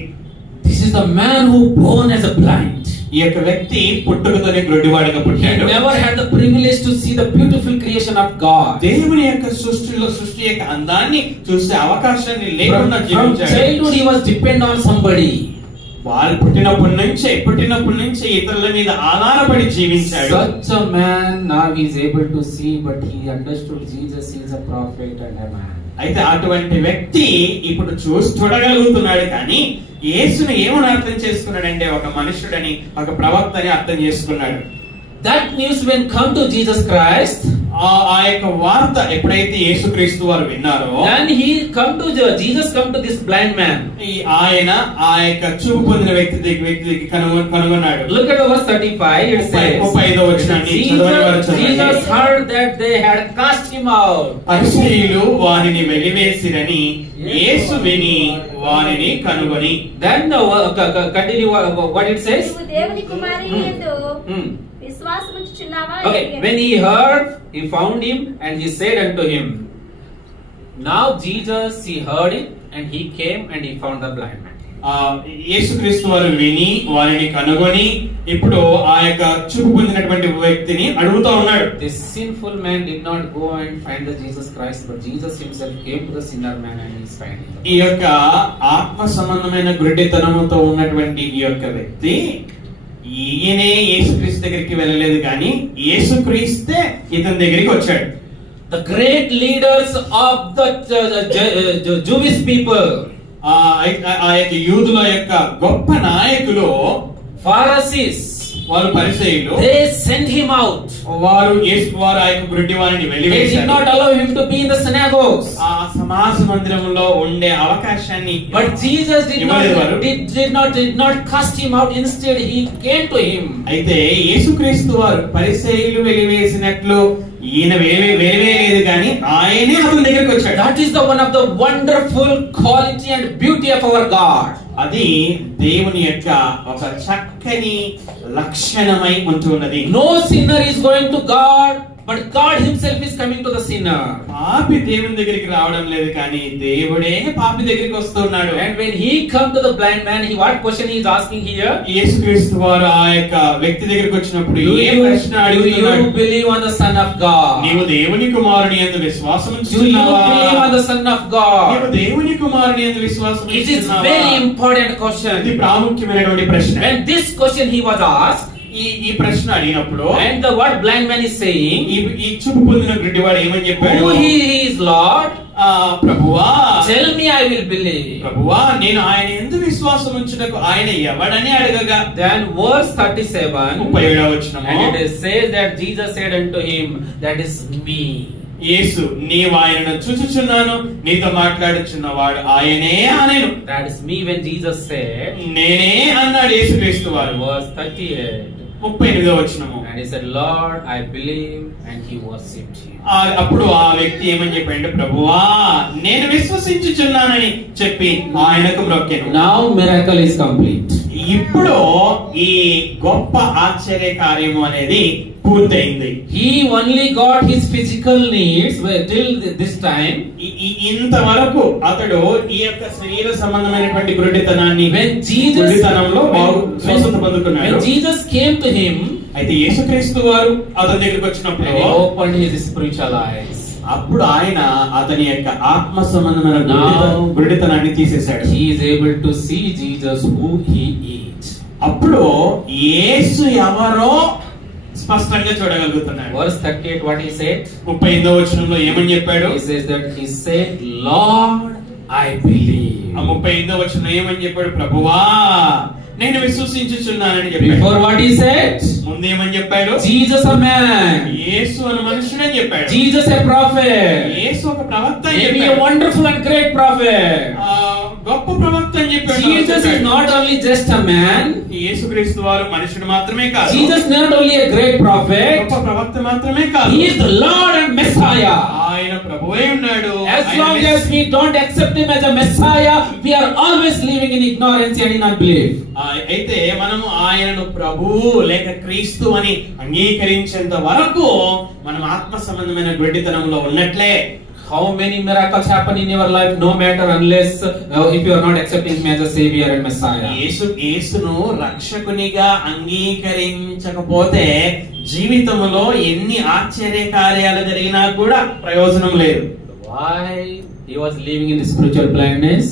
This is the man who born as a blind. ఈ యొక్క వ్యక్తి పుట్టుకతోనే గుడ్డివాడిగా He పుట్టాడు. never had the privilege to see the beautiful creation of God. దేవుని యొక్క సృష్టి యొక్క అందాన్ని చూసే అవకాశాన్ని లేకుండా From జీవించాడు. childhood he was depend on somebody. వాళ్ళు పుట్టినప్పటి నుంచే ఇతరుల మీద ఆధారపడి జీవించాడు. Such a man now he is able to see, but he understood Jesus is a prophet and a man. అయితే అటువంటి వ్యక్తి ఇప్పుడు చూడగలుగుతున్నాడు, కానీ యేసును ఏమని అర్థం చేసుకున్నాడంటే ఒక మనుషుడని, ఒక ప్రవక్త అని అర్థం చేసుకున్నాడు. That news when come to Jesus Christ, ఆ యొక్క వార్త ఎప్పుడైతే యేసుక్రీస్తు వారు విన్నారో, then Jesus come to this blind man. ఆయన ఆ యొక్క చూపు పొందిన వ్యక్తికి కనుగొన్నాడు. Look at verse 35. It says, 35వ వచనాన్ని చదవని వారు చదవండి. Jesus heard that they had cast him out. పరిసయ్యులు వారిని వెలివేసిరని యేసు విని వారిని కనుగొని. Then continue what it says. నీవు దేవుని కుమారునియందు విశ్వాసముంచుచున్నావా? Okay, when he heard, he found him and he said unto him. Now Jesus, he heard it and he came and he found the blind man. యేసుక్రీస్తు వారు విని వారిని కనుగొని ఇప్పుడు ఆ యొక్క చూపు పొందినటువంటి వ్యక్తిని అడుగుతా ఉన్నాడు. This sinful man did not go and find the Jesus Christ, but Jesus himself came to the sinner man and he is finding him. ఈ యొక్క ఆత్మ సంబంధమైన గుడ్డితనముతో ఉన్నటువంటి ఈ యొక్క వ్యక్తి ఈయనే యేసుక్రీస్తు దగ్గరికి వెళ్ళలేదు, కానీ యేసుక్రీస్తే ఇతని దగ్గరికి వచ్చాడు. The great leaders of the Jewish people, ఆ యొక్క యూదుల యొక్క గొప్ప నాయకులు Pharisees, వారు పరిసయ్యులు, they sent him out. వారు ఆ యొక్క గుడ్డి వారిని They did వెలివేశారు. not allow him to be in the synagogues. ఆ సమాజ మందిరంలో ఉండే అవకాశాన్ని But Jesus did not cast him out. Instead, he came to him. అయితే యేసుక్రీస్తు వారు పరిసయ్యులు వెలివేసినట్లు ఈయన వెలివేయలేదు, కానీ ఆయనే అతని దగ్గరికి వచ్చాడు. That is the one of the wonderful quality and beauty of our God. అది దేవుని యొక్క ఒక చక్కని లక్షణమై ఉంటున్నది. No sinner is going to God, but God himself is coming to the sinner. పాపి దేవుని దగ్గరికి రావడం లేదు, కానీ దేవుడే పాపి దగ్గరికి వస్తున్నాడు. And when he come to the blind man, what question he is asking here? యేసుక్రీస్తు వారు ఆ యొక్క వ్యక్తి దగ్గరికి వచ్చినప్పుడు ఏ ప్రశ్న అడుగుతున్నాడు? Do you believe on the Son of God? నీవు దేవుని కుమారుని యందు విశ్వాసం Do you ఉంచుతున్నావా? believe on the Son of God? నీవు దేవుని కుమారుని యందు విశ్వాసం It is ఉంచుతున్నావా? very important ఇది question. ప్రాముఖ్యమైనటువంటి ప్రశ్న. When this question he was asked, ఈ ప్రశ్న అడిగినప్పుడు and the what blind man is saying, ఈ చూపు పొందిన గుడ్డివాడు ఏమని చెప్పాడు? who he is, Lord? ప్రభువా, Tell me, I will believe. ప్రభువా, నేను ఆయన యందు విశ్వాసం ఉంచుటకు ఆయన ఎవడని అడగగా. Then verse 37, 37వ వచనము, and it says that Jesus said unto him, that is me. యేసు, నీవు ఆయనను చూచుచున్నాను, నీతో మాట్లాడుచున్నవాడు ఆయనే అనెను. That is me when Jesus said, నేనే అన్నాడు యేసుక్రీస్తు వారు. verse 38, 38వ వచనము, and he said, Lord, I believe, and he worshipped him. అప్పుడు ఆ వ్యక్తి ఏమని చెప్పాడు? ప్రభువా, నేను విశ్వసించుచున్నానని చెప్పి ఆయనకు మ్రొక్కెను. Now miracle is complete. ఇప్పుడు ఈ గొప్ప ఆశ్చర్య కార్యము అనేది పూర్తయింది. He only got his physical needs till this time. ఇంతవరకు అతడు ఈ యొక్క శరీర సంబంధమైనటువంటి గుడ్డితనాన్ని When Jesus గుడ్డితనంలో స్వస్థత పొందుకున్నాడు. when Jesus came to him, అయితే యేసుక్రీస్తు వారు అతని దగ్గరికి వచ్చినప్పుడు and he opened his spiritual eyes. అప్పుడు ఆయన అతని యొక్క ఆత్మ సంబంధమైన గుడ్డితనాన్ని తీసేశాడు. He is able to see Jesus who he is. అప్పుడు యేసు ఎవరో స్పష్టంగా చూడగలుగుతున్నాడు. Verse 38, what he said? 38వ వచనంలో ఏమని చెప్పాడు? He says that he said, Lord, I believe. ఆ 38వ వచనంలో ఏమని చెప్పాడు? ప్రభువా, నేను విశ్వసించుచున్నానని చెప్పాడు. Before what he said? ముందు ఏమని చెప్పాడు? Jesus a man. యేసు అనే మనుషుడని చెప్పాడు. Jesus a prophet. యేసు ఒక ప్రవక్త అని Maybe a చెప్పాడు. wonderful and great prophet. గొప్ప ప్రవక్త అని చెప్పాడు. Jesus is not only just a man. యేసుక్రీస్తు వారు మనుషుడు మాత్రమే కాదు. Jesus is not only a great prophet. గొప్ప ప్రవక్త మాత్రమే కాదు. He is the Lord and Messiah. ఆయన ప్రభువే ఉన్నాడు. As long as we don't accept him as a Messiah, we are always living in ignorance and in unbelief. అయితే మనము ఆయనను ప్రభువు లేక క్రీస్తు అని అంగీకరించేంత వరకు మనం ఆత్మ సంబంధమైన గుడ్డితనంలో ఉన్నట్లే. How many miracles happen in your life no matter unless if you are not accepting him as a savior and Messiah. యేసును రక్షకునిగా అంగీకరించకపోతే జీవితంలో ఎన్ని ఆశ్చర్య కార్యాలు జరిగినా కూడా ప్రయోజనం లేదు. Why he was living in spiritual blindness?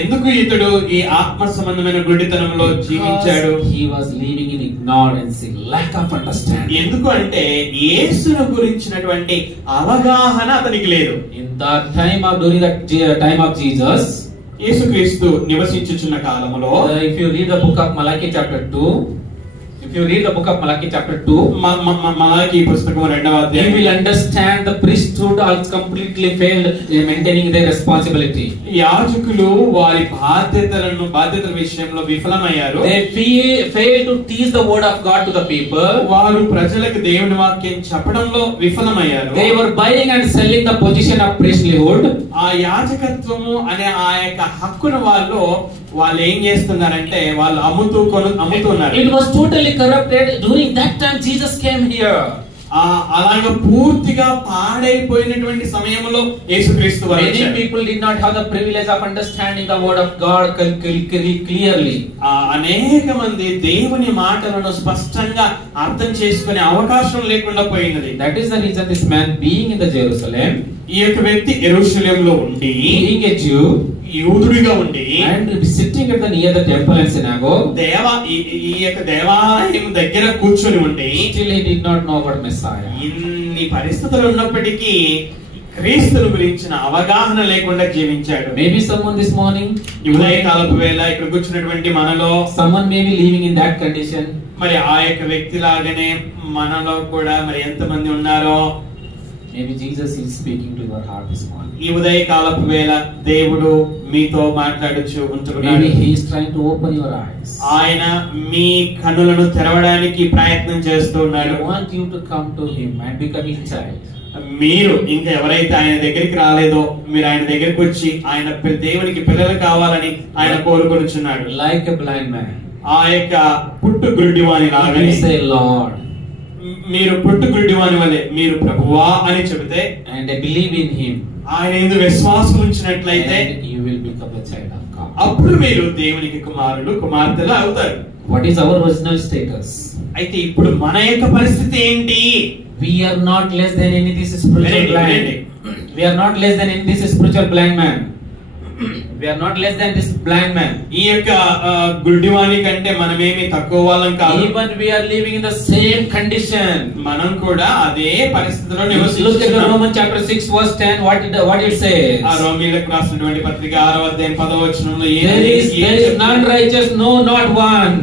ఎందుకు ఇతడు ఈ ఆత్మ సంబంధమైన గుడ్డితనంలో జీవించాడు? He was living in ignorance, lack of understanding. ఎందుకు అంటే యేసును గురించినటువంటి అవగాహన అతనికి లేదు. In that time of during that time of Jesus, యేసుక్రీస్తు నివసించుచున్న కాలములో if you read the book of Malachi chapter 2, if you read the book of Malachi chapter 2, మలాకి పుస్తకం 2వ అధ్యాయం, you will understand the priesthood has completely failed in maintaining their responsibility. యాజకులు వారి బాధ్యతల విషయంలో విఫలమయ్యారు. They failed to teach the word of God to the people. వారు ప్రజలకు దేవుని వాక్యం చెప్పడంలో విఫలమయ్యారు. They were buying and selling the position of priesthood. ఆ యాజకత్వము అనే ఆ యొక్క హక్కును వాళ్ళు ఏం చేస్తున్నారంటే వాళ్ళు అమ్ముతున్నారు. It was totally corrupted. During that time Jesus came here. అలాగా పూర్తిగా పాడైపోయినటువంటి సమయంలో యేసుక్రీస్తు వారు Many వచ్చారు. people did not have the privilege of understanding the word of God clearly. అనేక మంది దేవుని మాటలను స్పష్టంగా అర్థం చేసుకునే అవకాశం లేకుండా పోయినది. That is the reason this man being in the Jerusalem, ఈ యొక్క వ్యక్తి యెరూషలేములో ఉండి being a Jew, యూదుడిగా ఉండి and sitting at the near the temple and synagogue, ఈ యొక్క దేవాలయం దగ్గర కూర్చొని ఉండి still he did not know about Messiah. ఇన్ని పరిస్థితులు ఉన్నప్పటికీ క్రీస్తుని గురించిన అవగాహన లేకుండా జీవించాడు. Maybe someone this morning, ఉదయకాలపు వేళ ఇక్కడ కూర్చున్నటువంటి మనలో someone may be living in that condition. మరి ఆ యొక్క వ్యక్తి లాగానే మనలో కూడా మరి ఎంతమంది ఉన్నారో Maybe Jesus is speaking to your heart this morning. ఈ ఉదయకాలపు వేళ దేవుడు మీతో మాట్లాడుచు ఉంటున్నాడు. Maybe he is trying to open your eyes. ఆయన మీ కన్నులను తెరవడానికి ప్రయత్నం చేస్తూ ఉన్నాడు. I want you to come to him and become his child. మీరు ఇంకా ఎవరైతే ఆయన దగ్గరికి రాలేదో మీరు ఆయన దగ్గరికి వచ్చి ఆయన దేవునికి పిల్లలు కావాలని ఆయన కోరుకొనుచున్నాడు. Like a blind man, ఆ యొక్క పుట్టు గుడ్డివాని you లాగానే say Lord, మీరు పుట్టు గుడ్డివాని వలె మీరు ప్రభువా అని చెబితే and I believe in him, ఆయన యందు విశ్వాసం ఉంచినట్లయితే and you will become a child of God. అప్పుడు మీరు దేవునికి కుమారుడు కుమార్తెలు అవుతారు. What is our original status? అయితే ఇప్పుడు మన యొక్క పరిస్థితి ఏంటి? We are not less than any this spiritual blind. We are not less than any this spiritual blind man. We are not less than this blind man. ఈ యొక్క గుడ్డివాని కంటే మనమేమి తక్కువ వాళ్ళం కాదు. Even we are living in the same condition. మనం కూడా అదే పరిస్థితిలో Look at the నివసిస్తున్నాం. Romans chapter 6 verse 10. What it says? ఆ రోమీయులకు రాసినటువంటి పత్రిక 6వ అధ్యాయం 10వ వచనంలో There is none righteous, no, not one.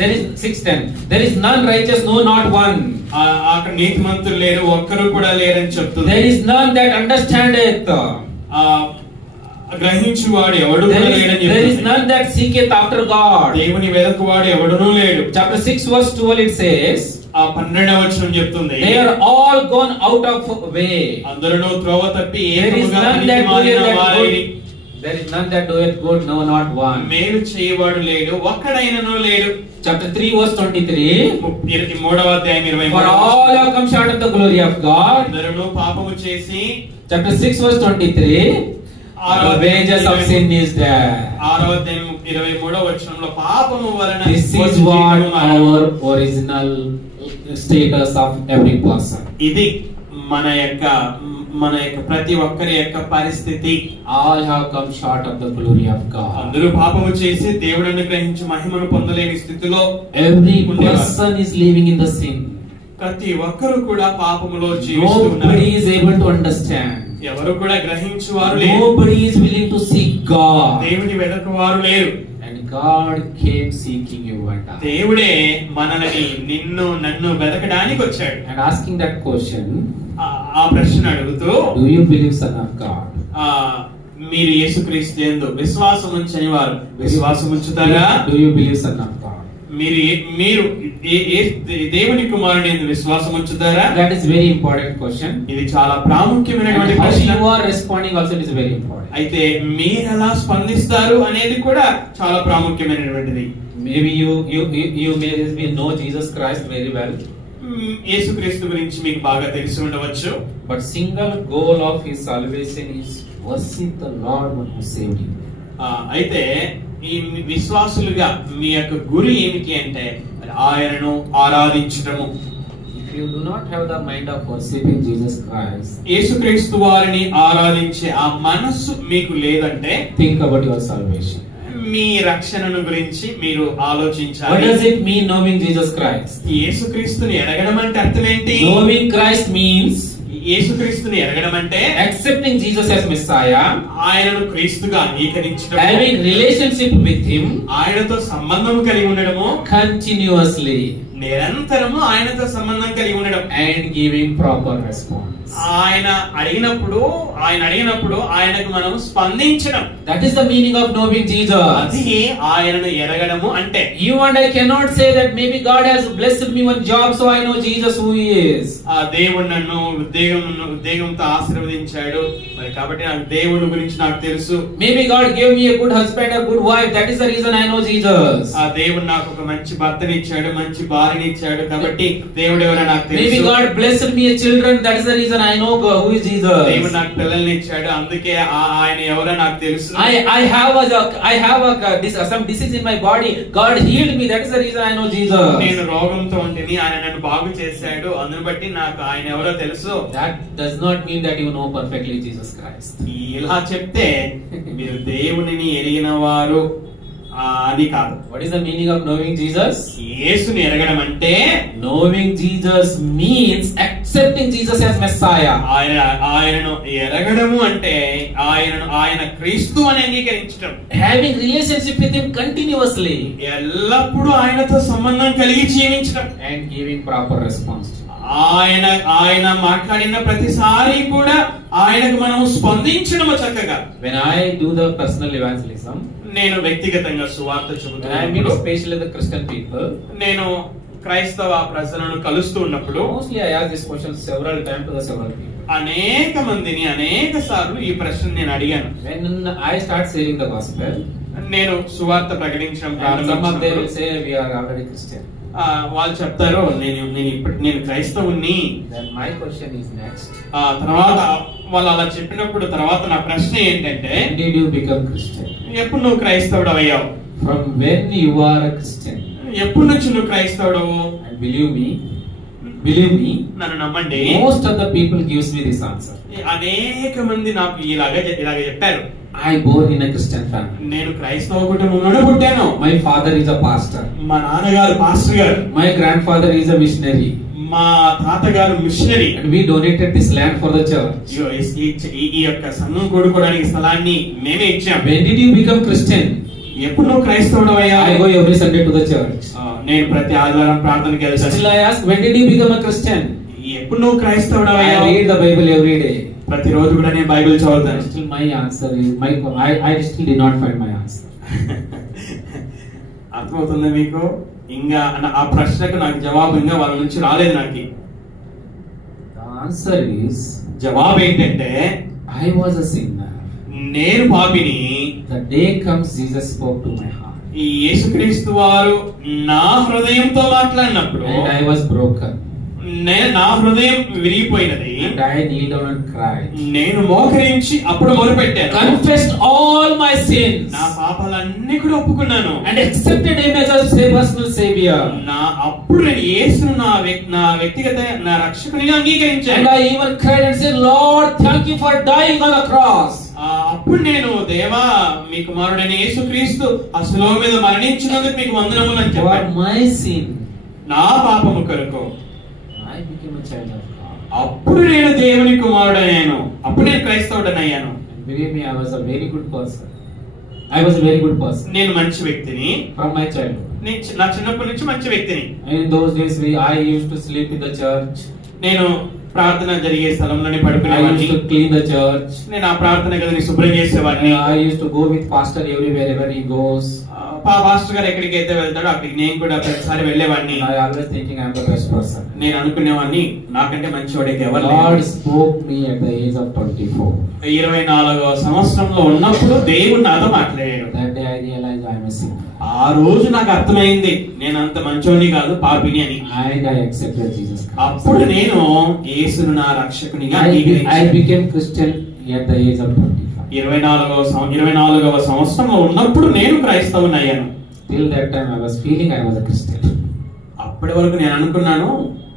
There is 6:10. There is none righteous, no, not one. అక్కడ నీతిమంతులు లేరు, ఒక్కరు కూడా లేరని చెప్తుంది. There is none that understandeth. గ్రహించువాడు ఎవడు కూడా లేడని There is చెప్తుంది. none that seeketh after God. దేవుని వెదకువాడు ఎవడునూ లేడు. Chapter 6 verse 12 it says, ఆ 12వ వచనం చెప్తుంది, they are all gone out of way. అందరూ త్రోవ తప్పి There is ఏకముగా none that పనికిమాలిన doeth వారిని. good. There is none that doeth good, no, not one. మేలు చేయవాడు లేడు, ఒక్కడైనను లేడు. Chapter 3 verse 23, 3వ అధ్యాయం 23. for all have come short of the glory of God. అందరూ పాపము చేసి. Chapter 6 verse 23, the wages of sin is death. 6వ అధ్యాయం 23వ వచనంలో పాపము వలన This is what our original status of every person. ఇది మన యొక్క ప్రతి ఒక్కరి యొక్క పరిస్థితి. All have come short of the glory of God. అందరూ పాపము చేసి దేవుడు అనుగ్రహించి మహిమను పొందలేని స్థితిలో Every person is living in the sin. ప్రతి ఒక్కరు కూడా పాపములో జీవిస్తున్నారు. Nobody is able to understand. ఎవరు కూడా గ్రహించువారు లేరు. Nobody is willing to seek God. దేవుని వెదకువారు లేరు. And God came seeking you and I. దేవుడే మనల్ని నన్ను వెదకడానికి వచ్చాడు. And asking that question, ఆ ప్రశ్న అడుగుతూ, do you believe Son of God? మీరు యేసుక్రీస్తు యందు విశ్వాసం ఉంచని వారు విశ్వాసం ఉంచుతారా? Do you believe Son of God? మీరు దేవుని కుమారుని యందు విశ్వాసం ఉంచుతారా? That is very important question. ఇది చాలా ప్రాముఖ్యమైనటువంటి And how ప్రశ్న. you are responding also is very important. అయితే మీరు ఎలా స్పందిస్తారు అనేది కూడా చాలా ప్రాముఖ్యమైనటువంటిది. Maybe you may know Jesus Christ very well. యేసుక్రీస్తు గురించి మీకు బాగా తెలిసి ఉండవచ్చు. But single goal of his salvation is worship the Lord who saved you. అయితే ఈ విశ్వాసులుగా మీ యొక్క గురి ఏమిటి అంటే ఆయనను ఆరాధించటము. If you do not have the mind of worshiping Jesus Christ, యేసుక్రీస్తు వారిని ఆరాధించే ఆ మనస్సు మీకు లేదంటే think about your salvation. మీ రక్షణను గురించి మీరు ఆలోచించాలి. What does it mean knowing Jesus Christ? యేసుక్రీస్తుని ఎరగడం అంటే అర్థం ఏంటి? Knowing Christ means యేసుక్రీస్తుని ఎరగడం అంటే accepting Jesus as Messiah, ఆయనను క్రీస్తుగా అంగీకరించడం, having relationship with him ఆయనతో సంబంధం కలిగి ఉండడము, continuously, నిరంతరము ఆయనతో సంబంధం కలిగి ఉండడం, and giving proper response. ఆయన అడిగినప్పుడు ఆయనకు మనం స్పందించడం. That is the meaning of knowing Jesus. అది ఆయనను ఎరగడము అంటే. You and I cannot say that maybe God has blessed me one job so I know Jesus who he is. ఆ దేవుడు నన్ను ఉద్యోగంతో ఆశీర్వదించాడు, మరి కాబట్టి నాకు దేవుడి గురించి నాకు తెలుసు. Maybe God gave me a good husband, a good wife, that is the reason I know Jesus. ఆ దేవుడు నాకు ఒక మంచి భర్తని ఇచ్చాడు, మంచి భార్యని ఇచ్చాడు, కాబట్టి దేవుడు ఎవరో నాకు తెలుసు. Maybe God blessed me a children, that is the reason I know who is Jesus. దేవుడు నాకు పిల్లల్ని ఇచ్చాడు, అందుకే ఆయన ఎవరో నాకు తెలుసు. I have some disease in my body, God healed me, that is the reason I know Jesus. నేను రోగంతో ఉంటేని ఆయన నన్ను బాగు చేశాడు, అందుని బట్టి నాకు ఆయన ఎవరో తెలుసు. That does not mean that you know perfectly Jesus Christ. ఇలా చెప్తే మీరు దేవునిని ఎరిగిన వారు అది కాదు. What is the meaning of knowing Jesus? యేసుని ఎరగడం అంటే knowing Jesus means accepting Jesus as Messiah. ఆయనను ఎరగడము అంటే ఆయన క్రీస్తు అని అంగీకరించడం, having relationship with him continuously, ఎల్లప్పుడూ ఆయనతో సంబంధం కలిగి జీవించడం, and giving proper response. ఆయన మాట్లాడిన ప్రతిసారి కూడా ఆయనకు మనం స్పందించడము చక్కగా. When I do the personal evangelism, నేను వ్యక్తిగతంగా సువార్త చెబుతాను, I meet especially the Christian people, నేను క్రైస్తవ ప్రజలను కలుస్తూ ఉన్నప్పుడు mostly I ask this question several times to the several people. అనేక మందిని అనేక సార్లు ఈ ప్రశ్న నేను అడిగాను. When I start sharing the gospel, నేను సువార్త ప్రకటించడం some of them will ప్రారంభించినప్పుడు say we are already Christian. వాళ్ళు చెప్తారు నేను క్రైస్తవుని. Then my question is next. తర్వాత వాళ్ళు అలా చెప్పినప్పుడు తర్వాత నా ప్రశ్న ఏంటంటే, When did you become Christian? ఎప్పుడు నువ్వు క్రైస్తవుడు అయ్యావు? From when you are a Christian? ఎప్పటి నుంచి నువ్వు క్రైస్తవుడు? And believe me, నన్ను నమ్మండి, most of the people gives me this answer. అనేక మంది నాకు ఇలాగ చెప్పారు. I born in a Christian family. నేను క్రైస్తవ కుటుంబంలోనే పుట్టాను. My father is a pastor. మా నాన్నగారు పాస్టర్ గారు. My grandfather is a missionary. మా తాతగారు machinery. And we donated this land for the church. ఈ యొక్క సంఘం కూడుకోవడానికి స్థలాన్ని మేమే ఇచ్చాం. When did you become Christian? ఎప్పుడు నువ్వు క్రైస్తవుడు అయ్యావు? I go every Sunday to the church. నేను ప్రతి ఆదివారం ప్రార్థనకి వెళ్తాను. Still I ask, when did you become a Christian? ఎప్పుడు నువ్వు క్రైస్తవుడు I అయ్యావు? read the Bible every day. ప్రతిరోజు కూడా నేను బైబిల్ చదువుతాను. Still my answer is I still did not find my answer. అర్థమవుతుందా మీకు? ఇంకా ఆ ప్రశ్నకు నాకు జవాబు ఇంకా వాళ్ళ నుంచి రాలేదు. నాకు The answer is, జవాబు ఏంటంటే, I was a sinner. నేను పాపిని. The day comes Jesus spoke to my heart. ఈ యేసుక్రీస్తు వారు నా హృదయంతో మాట్లాడినప్పుడు And I was broken. నా హృదయం విరిగిపోయినది. And I kneel down and cried. నేను మోకరించి అప్పుడు మొరపెట్టాను. Confessed all my sins. నా పాపాలన్నీ కూడా ఒప్పుకున్నాను. And accepted him as a personal savior. అప్పుడు నేను యేసును నా వ్యక్తిగత నా రక్షకునిగా అంగీకరించాను. And I even cried and said, Lord, thank you for dying on the cross. అప్పుడు నేను, దేవా మీ కుమారుడైన యేసుక్రీస్తు ఆ శిలువ మీద మరణించినందుకు మీకు వందనములు అని చెప్పాను. For my sin. నా పాపము కొరకు I became a child of God. అప్పుడు నేను దేవుని కుమారుడయ్యాను. అప్పుడు నేను క్రైస్తవుడనయ్యాను. And believe me, I was a very good person. నేను మంచి వ్యక్తిని. From my childhood. నా చిన్నప్పటి నుంచి మంచి వ్యక్తిని. In those days I used to sleep in the church. నేను ప్రార్థన జరిగే స్థలంలోనే I used పడుకునేవాడిని. to clean the church. నేను ఆ ప్రార్థన గదిని శుభ్రం చేసేవాడిని. I used to go with pastor everywhere wherever he goes. Pastor గారు ఎక్కడికి అయితే వెళ్తాడో అక్కడికి నేను కూడా ప్రతిసారి వెళ్ళేవాడిని. I always thinking I am the best person. నేను అనుకునేవాడిని నాకంటే మంచివాడికి ఎవరు God లేరు. spoke me at the age of 24. 24వ సంవత్సరంలో ఉన్నప్పుడు దేవుడు నాతో మాట్లాడాడు. That day I realized I am a sinner. ఆ రోజు నాకు అర్థమైంది నేను అంత మంచోని కాదు, పాపిని అని. And I accepted Jesus Christ. అప్పుడు నేను యేసును నా రక్షకునిగా I అంగీకరించాను. became Christian at the age of 25. 24వ సంవత్సరంలో ఉన్నప్పుడు నేను క్రైస్తవుని అయ్యాను. Till that time I was feeling I was a Christian. అప్పటి వరకు నేను అనుకున్నాను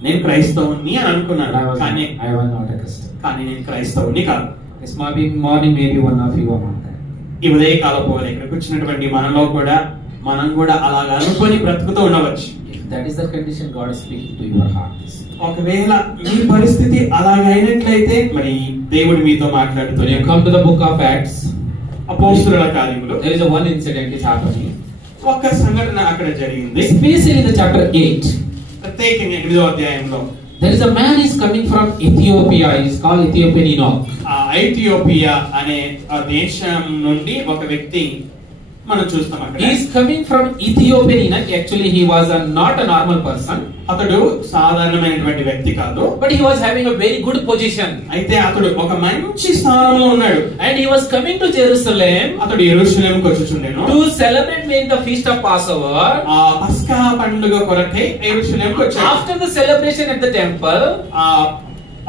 నేను క్రైస్తవుని అని అనుకున్నాను, కానీ I was not a Christian. నేను క్రైస్తవుని కాదు. This morning maybe one of you among them. ఈ ఉదయకాలపు ఇక్కడికి వచ్చినటువంటి మనలో కూడా మనం కూడా అలాగా అనుకొని బ్రతుకుతూ ఉండవచ్చు. If that is the condition, God is speaking to your heart. ఒకవేళ మీ పరిస్థితి అలాగైనట్లయితే మరి దేవుడు మీతో మాట్లాడుతూ When you come to the book of Acts, అపోస్తలుల కార్యములు there is a one incident is happening. ఒక సంఘటన అక్కడ జరిగింది. Especially in the chapter 8. ప్రత్యేకంగా 8వ అధ్యాయంలో There is a man is coming from Ethiopia. He is called Ethiopian Enoch. Ethiopia అనే ఆ దేశం నుండి ఒక వ్యక్తి మనం చూస్తాం అక్కడ. He is coming from Ethiopian Enoch. Actually, he was not a normal person. అతడు సాధారణమైనటువంటి వ్యక్తి కాదు. But he was having a very good position. అయితే అతడు ఒక మంచి స్థానంలో ఉన్నాడు. And he was coming to Jerusalem. అతడు యెరూషలేముకు వచ్చుచుండెను. To celebrate in the feast of Passover. ఆ పస్కా పండుగ కొరకై యెరూషలేముకు వచ్చాడు. After the celebration at the temple,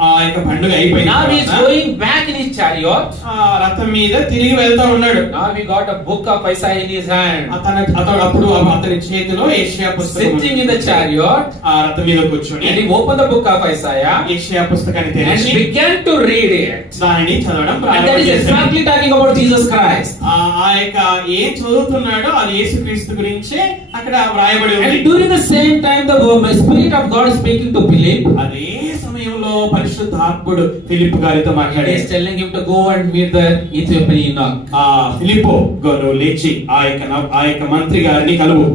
ఆ యొక్క పండుగ అయిపోయిన now he is going back in his chariot. ఆ రథం మీద తిరిగి వెళ్తా ఉన్నాడు. Now he got a book of Isaiah in his hand. అతడు అతని చేతిలో యెషయా పుస్తకం Sitting in the chariot, ఆ రథం మీద కూర్చొని and he opened the book of Isaiah యెషయా పుస్తకాన్ని and తెరిచి began to read it. దానిని చదవడం And that is ప్రారంభించాడు. exactly talking about Jesus Christ. ఆ యొక్క ఏం చదువుతున్నాడో అది యేసుక్రీస్తు గురించే అక్కడ వ్రాయబడి ఉంది. And during the same time, the Spirit of God is speaking to Philip. అదే సమయంలో పరిశుద్ధాత్ముడు ఫిలిప్ గారితో He మాట్లాడాడు. is telling him to go and meet the Ethiopian Enoch. ఫిలిపో నువ్వు లేచి ఆ యొక్క మంత్రి గారిని కలువు.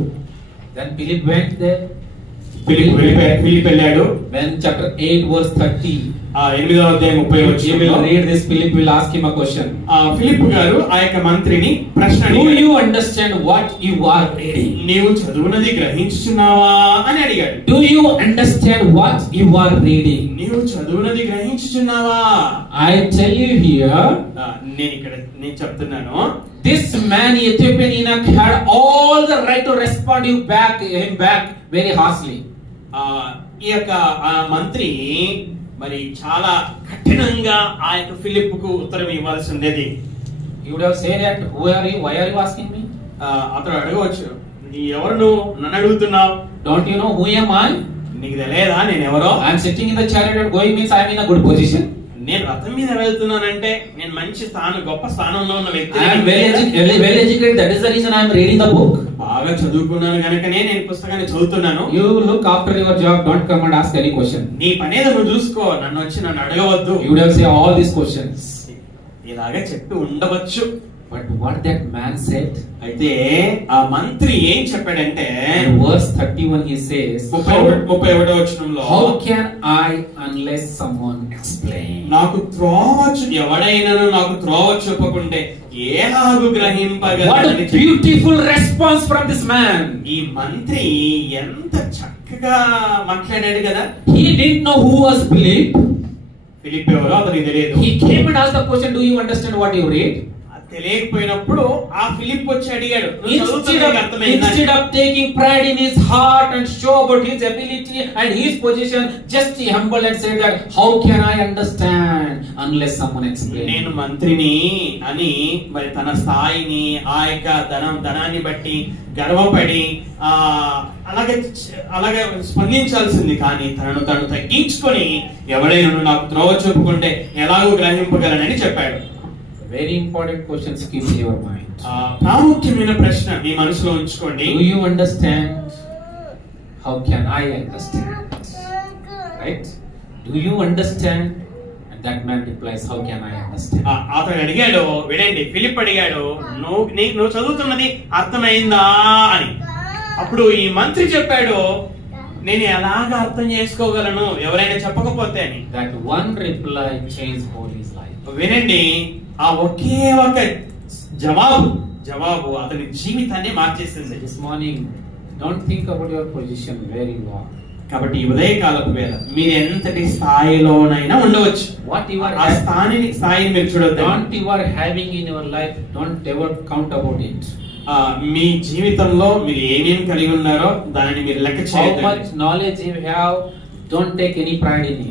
Then Philip went there. Philip వెళ్ళాడు. When chapter 8 verse 30, 8వ అధ్యాయం 30 he will వచనంలో read this. Philip will ask him a question. Philip గారు ఆ యొక్క మంత్రిని ప్రశ్న Do అడిగాడు. you understand what you are reading? నీవు చదువునది గ్రహించుచున్నావా అని అడిగాడు. Do you understand what you are reading? నీవు చదువునది గ్రహించుచున్నావా? I tell you here, నేను చెప్తున్నాను. this man Ethiopian Enoch had all the right to respond him back very harshly. ఈ యొక్క ఆ మంత్రి మరి చాలా కఠినంగా ఆ యొక్క ఫిలిప్ కు ఉత్తరం ఇవ్వాల్సి ఉండేది. He would have said that, who are you? Why are you asking me? అతడు అడగవచ్చు, నీ ఎవరు నువ్వు నన్ను అడుగుతున్నావు? Don't you know who am I? నీకు తెలియదా నేను ఎవరో? I am sitting in the chariot and going means I am in a good position. నేను రథం మీద వెళ్తున్నానంటే నేను మంచి గొప్ప స్థానంలో ఉన్న వ్యక్తి. I am well educated. That is the reason I am reading the book. బాగా చదువుకున్నాను గనుకనే నేను పుస్తకాన్ని చదువుతున్నాను. You look after your job. Don't come and ask any question. నీ పనేదో నువ్వు చూసుకో, నన్ను వచ్చి నన్ను అడగవద్దు. You would have said all these questions. ఇలాగే చెప్పి ఉండవచ్చు. But what that man said, అయితే ఆ మంత్రి ఏం చెప్పాడంటే in verse 31 he says, 31వ వచనంలో, how can I unless someone explain? నాకు ఎవడైనాను నాకు త్రోవ చెప్పకుంటే ఏలాగు గ్రహింపగలనని. What a beautiful response from this man. ఈ మంత్రి ఎంత చక్కగా మాట్లాడాడు కదా. He didn't know who was Philip. Philip ఎవరో అతనికి తెలియదు. He came and asked the question, do you understand what you read? తెలియకపోయినప్పుడు ఆ ఫిలిప్ వచ్చి అడిగాడు, Instead of taking pride in his heart and show about his ability and his position, just he humbled and said that, how can I understand unless someone explains? నేను మంత్రిని అని మరి తన స్థాయిని ఆ యొక్క ధనాన్ని బట్టి గర్వపడి అలాగే స్పందించాల్సింది, కానీ తనను తగ్గించుకొని ఎవడైనా నాకు త్రోవ చెప్పుకుంటే ఎలాగో గ్రహింపగలనని చెప్పాడు. Very important questions keep in your mind. ప్రాముఖ్యమైన ప్రశ్న మీ మనసులో ఉంచుకోండి. Do you understand? How can I understand? Right? Do you understand? And that man replies, how can I understand? అతడు అడిగాడు, వినండి, ఫిలిప్ అడిగాడు, నువ్వు చదువుతున్నది అర్థమైందా అని. అప్పుడు ఈ మంత్రి చెప్పాడు, నేను ఎలాగ అర్థం చేసుకోగలను ఎవరైనా చెప్పకపోతే అని. That one reply changed Holy's life. వినండి, ఆ ఒకే ఒక జవాబు అతని జీవితాన్ని మార్చేసింది. This morning, don't think about your position where you are. కాబట్టి ఈ ఉదయకాలపు వేళ మీరు ఎంతటి స్థాయిలోనైనా ఉండవచ్చు. What you are ఆ స్థాయిని మీరు చూడొద్దు. don't you are having in your life, don't ever count about it. మీ జీవితంలో మీరు ఏమేమి కలిగి ఉన్నారో దానిని మీరు లెక్క How చేయొద్దు. much knowledge you have, don't take any pride in it.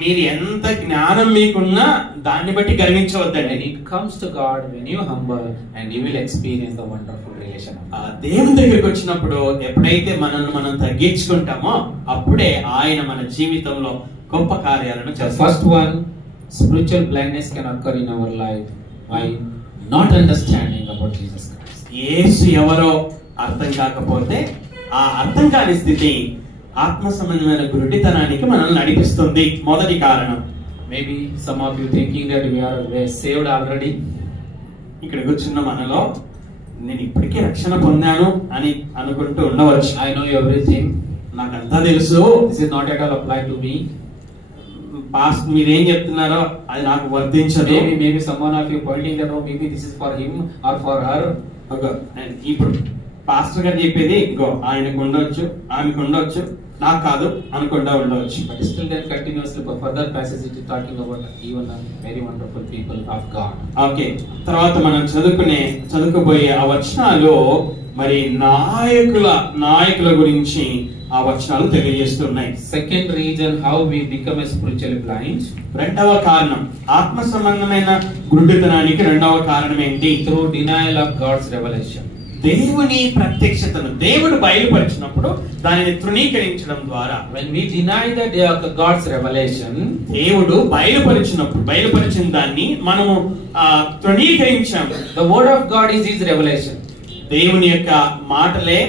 మీరు ఎంత జ్ఞానం మీకున్నా దాన్ని బట్టి గర్వించవద్దండి. When it comes to God, when you humble, and you will experience the wonderful relation of God. దేవుని దగ్గరికి వచ్చినప్పుడు ఎప్పుడైతే మనల్ని మనం తగ్గించుకుంటామో అప్పుడే ఆయన మన జీవితంలో గొప్ప కార్యాలను The చేస్తారు. first one, spiritual blindness can occur in our life by not understanding about Jesus Christ. యేసు ఎవరో అర్థం కాకపోతే ఆ అర్థం కాని స్థితి ఆత్మ సంబంధమైన గురుడితనానికి మనల్ని నడిపిస్తుంది. మొదటి కారణం. Maybe some of you thinking that we are saved already. ఇక్కడ కూర్చున్న మనలో నేను ఇప్పటికే రక్షణ పొందాను అని అనుకుంటూ ఉండవచ్చు. I know everything. నాకంతా తెలుసు. This is not at all applied to me. Past మీరేం చెప్తున్నారో అది నాకు వర్తించదు. Maybe someone of you pointing that oh maybe this is for him or for her. ఇప్పుడు పాస్టర్ గారు చెప్పేది ఇంకో ఆయనకు ఉండొచ్చు, ఆమెకు ఉండొచ్చు, నాకు కాదు అనుకుంటా ఉండవచ్చు. But still that continuously for further passage it is talking about even very wonderful people of God. Okay, తర్వాత మనం చదువుకోబోయే ఆ వచనాలు మరి నాయకుల గురించి ఆ వచనాలు తెలియజేస్తున్నాయి. Second reason how we become spiritually blind. రెండవ కారణం, ఆత్మ సంబంధమైన గుడ్డితనానికి రెండవ కారణం ఏంటి? Through denial of God's revelation. దేవుని ప్రత్యక్షతను దేవుడు బయలుపరిచినప్పుడు దానిని తృణీకరించడం ద్వారా. When we deny the God's revelation, దేవుడు బయలుపరిచిన దాన్ని మనము తృణీకరించాము. the word of God is his revelation. దేవుని యొక్క మాటలే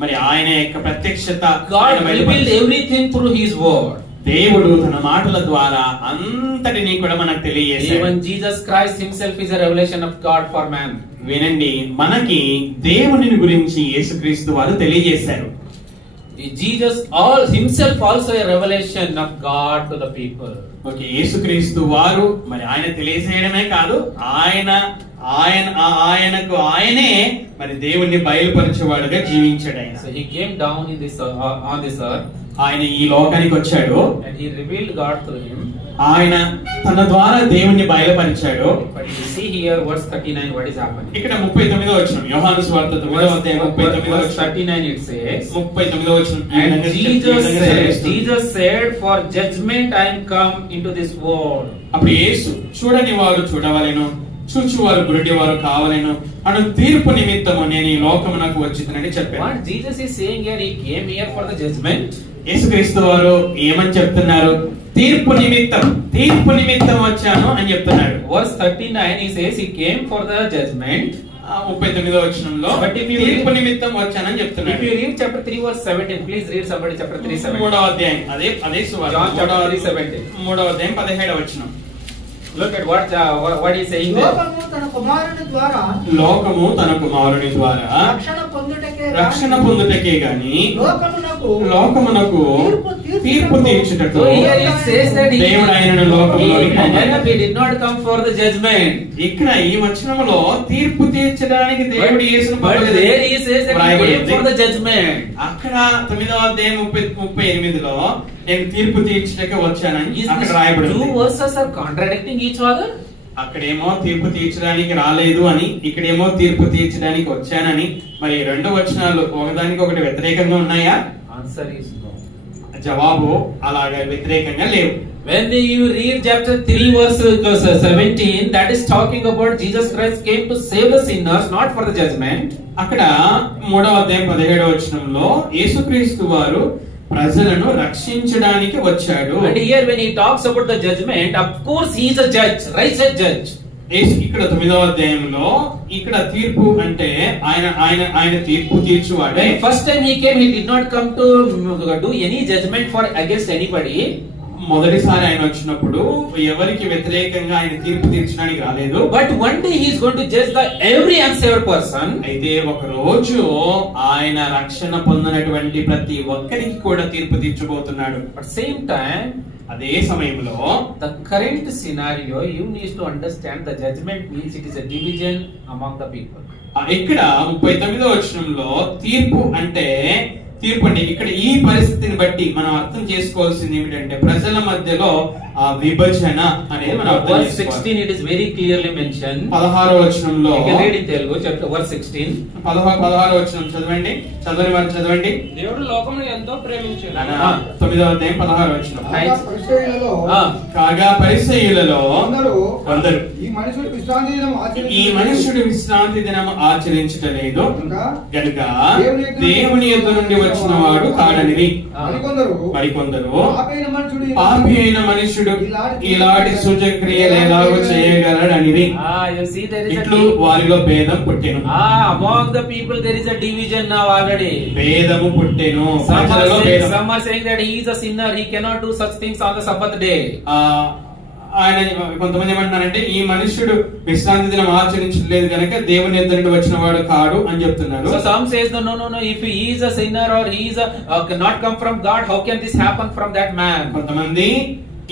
మరి ఆయన యొక్క ప్రత్యక్షత. God revealed everything through his word. దేవుడు తన మాటల ద్వారా అంతటినీ కూడా మనకు తెలియజేశాడు. Even Jesus Christ himself is a revelation of God for man. వినండి, మనకి దేవుని గురించి యేసుక్రీస్తు వారు తెలియజేశారు. Jesus himself also a revelation of God to the people. Okay, యేసుక్రీస్తు వారు మరి ఆయన తెలియజేయడమే కాదు, ఆయనకు ఆయనే మరి దేవుణ్ణి బయలుపరిచేవాడుగా జీవించాడు ఆయన. So he came down in this on this earth. ఆయన ఈ లోకానికి వచ్చాడు. And he revealed God through him. ఆయన తన ద్వారా దేవుణ్ణి బయలుపరిచాడు. But you see here verse 39 what is happening. ఇక్కడ 39వ వచనం, యోహాను సువార్త 9వ అధ్యాయం 39వ వచనం. 39 it says, 39వ వచనం. and Jesus said for judgment I am come into this world. అప్పుడు యేసు చూడని వారు చూడవలెను, చూచువారు గురుడివారు కావలెను అను తీర్పు నిమిత్తము నేను ఈ లోకమునకు వచ్చినని చెప్పాను. What Jesus is saying here, he came here for the judgment. యేసుక్రీస్తు వారు ఏమని చెప్తున్నారు? తీర్పు నిమిత్తం వచ్చాను అని చెప్తున్నాడు. Verse 39 he says he came for the judgment. 39వ వచనంలో తీర్పు నిమిత్తం వచ్చానని చెప్తున్నాడు. If you read chapter 3 verse 17, please read somebody chapter 3:17. 3వ అధ్యాయం అదే సువార్త John chapter 3:17. 3వ అధ్యాయం 17వ వచనం. Look at what he is saying there. లోకము తన కుమారుని ద్వారా రక్షణ పొందుటకే గాని లోకమునకు తీర్పు తీర్చుటకు దేవుడు ఆయనను లోకములోకి పంపాడు. He did not come for the judgment. ఇక్కడ ఈ వచనములో తీర్పు తీర్చడానికి దేవుడు యేసును పంపలేదు. There he says that he came for the judgment. అక్కడ 9వ అధ్యాయం 38లో నేను తీర్పు తీర్చడానికి వచ్చానని అక్కడ రాయబడింది. Two verses are contradicting each other. అక్కడేమో తీర్పు తీర్చడానికి రాలేదు అని, ఇక్కడేమో తీర్పు తీర్చడానికి వచ్చానని. మరి రెండు వచనాలు ఒకదానికి ఒకటి వ్యతిరేకంగా ఉన్నాయా? Answer is no. జవాబు అలాగా వ్యతిరేకంగా లేవు. When you read chapter 3 verse 17, that is talking about Jesus Christ came to save the sinners, not for the judgment. అక్కడ 3వ అధ్యాయం 17వ వచనంలో యేసుక్రీస్తు వారు ప్రజలను రక్షించడానికి వచ్చాడు. And here when he talks about the judgment, of course he is a judge, righteous judge. ఇక్కడ 9వ అధ్యాయంలో ఇక్కడ తీర్పు అంటే ఆయన తీర్పు తీర్చువాడే. First time he came, he did not come to do any judgment for against anybody. మొదటిసారి ఆయన వచ్చినప్పుడు ఎవరికి వ్యతిరేకంగా ఆయన తీర్పు తీర్చడానికి రాలేదు. But one day he is going to judge the every unsaved person. అయితే ఒక రోజు ఆయన రక్షణ పొందినటువంటి ప్రతి ఒక్కరికి కూడా తీర్పు తీర్చబోతున్నాడు. At same time, అదే సమయంలో the current scenario, you need to understand the judgment means it is a division among the people. ఇక్కడ 39వ వచనంలో తీర్పు అంటే ఇక్కడ ఈ పరిస్థితిని బట్టి మనం అర్థం చేసుకోవాల్సింది ఏమిటంటే ప్రజల మధ్యలో ఆ విభజన అనేది మనం అర్థం చేసుకోవాలి. Verse 16 it is very clearly mentioned. 16వ వచనంలో You can read in Telugu chapter verse 16. 16వ వచనం చదవండి. చదవని వారు చదవండి. దేవుడు లోకమును ఎంతో ప్రేమించాడు. 9వ అధ్యాయం 16వ వచనం. కాగా పరిసయ్యులలో కొందరు ఈ మనుషుడు విశ్రాంతి దినం ఆచరించటలేదు గనుక దేవుని యొద్ద నుండి వచ్చిన వాడు కాడనిది. మరికొందరు పాపి అయిన మనుషుడు ఇలాంటి సూచక్రియలు ఎలాగో చేయగలడనిది. ఇట్లు వారిలో భేదం పుట్టెను. Among the people there is a division now already. భేదము పుట్టెను. Some are saying that he is a sinner, he cannot do such things on the Sabbath day. ఆయన కొంతమంది ఏమంటున్నారంటే ఈ మనుషుడు విశ్రాంతి దినం ఆచరించలేదు కనుక దేవుని యొద్ద నుండి వచ్చిన వాడు కాడు అని చెప్తున్నారు. So some says no, if he is a sinner or he is not come from God, how can this happen from that man? కొంతమంది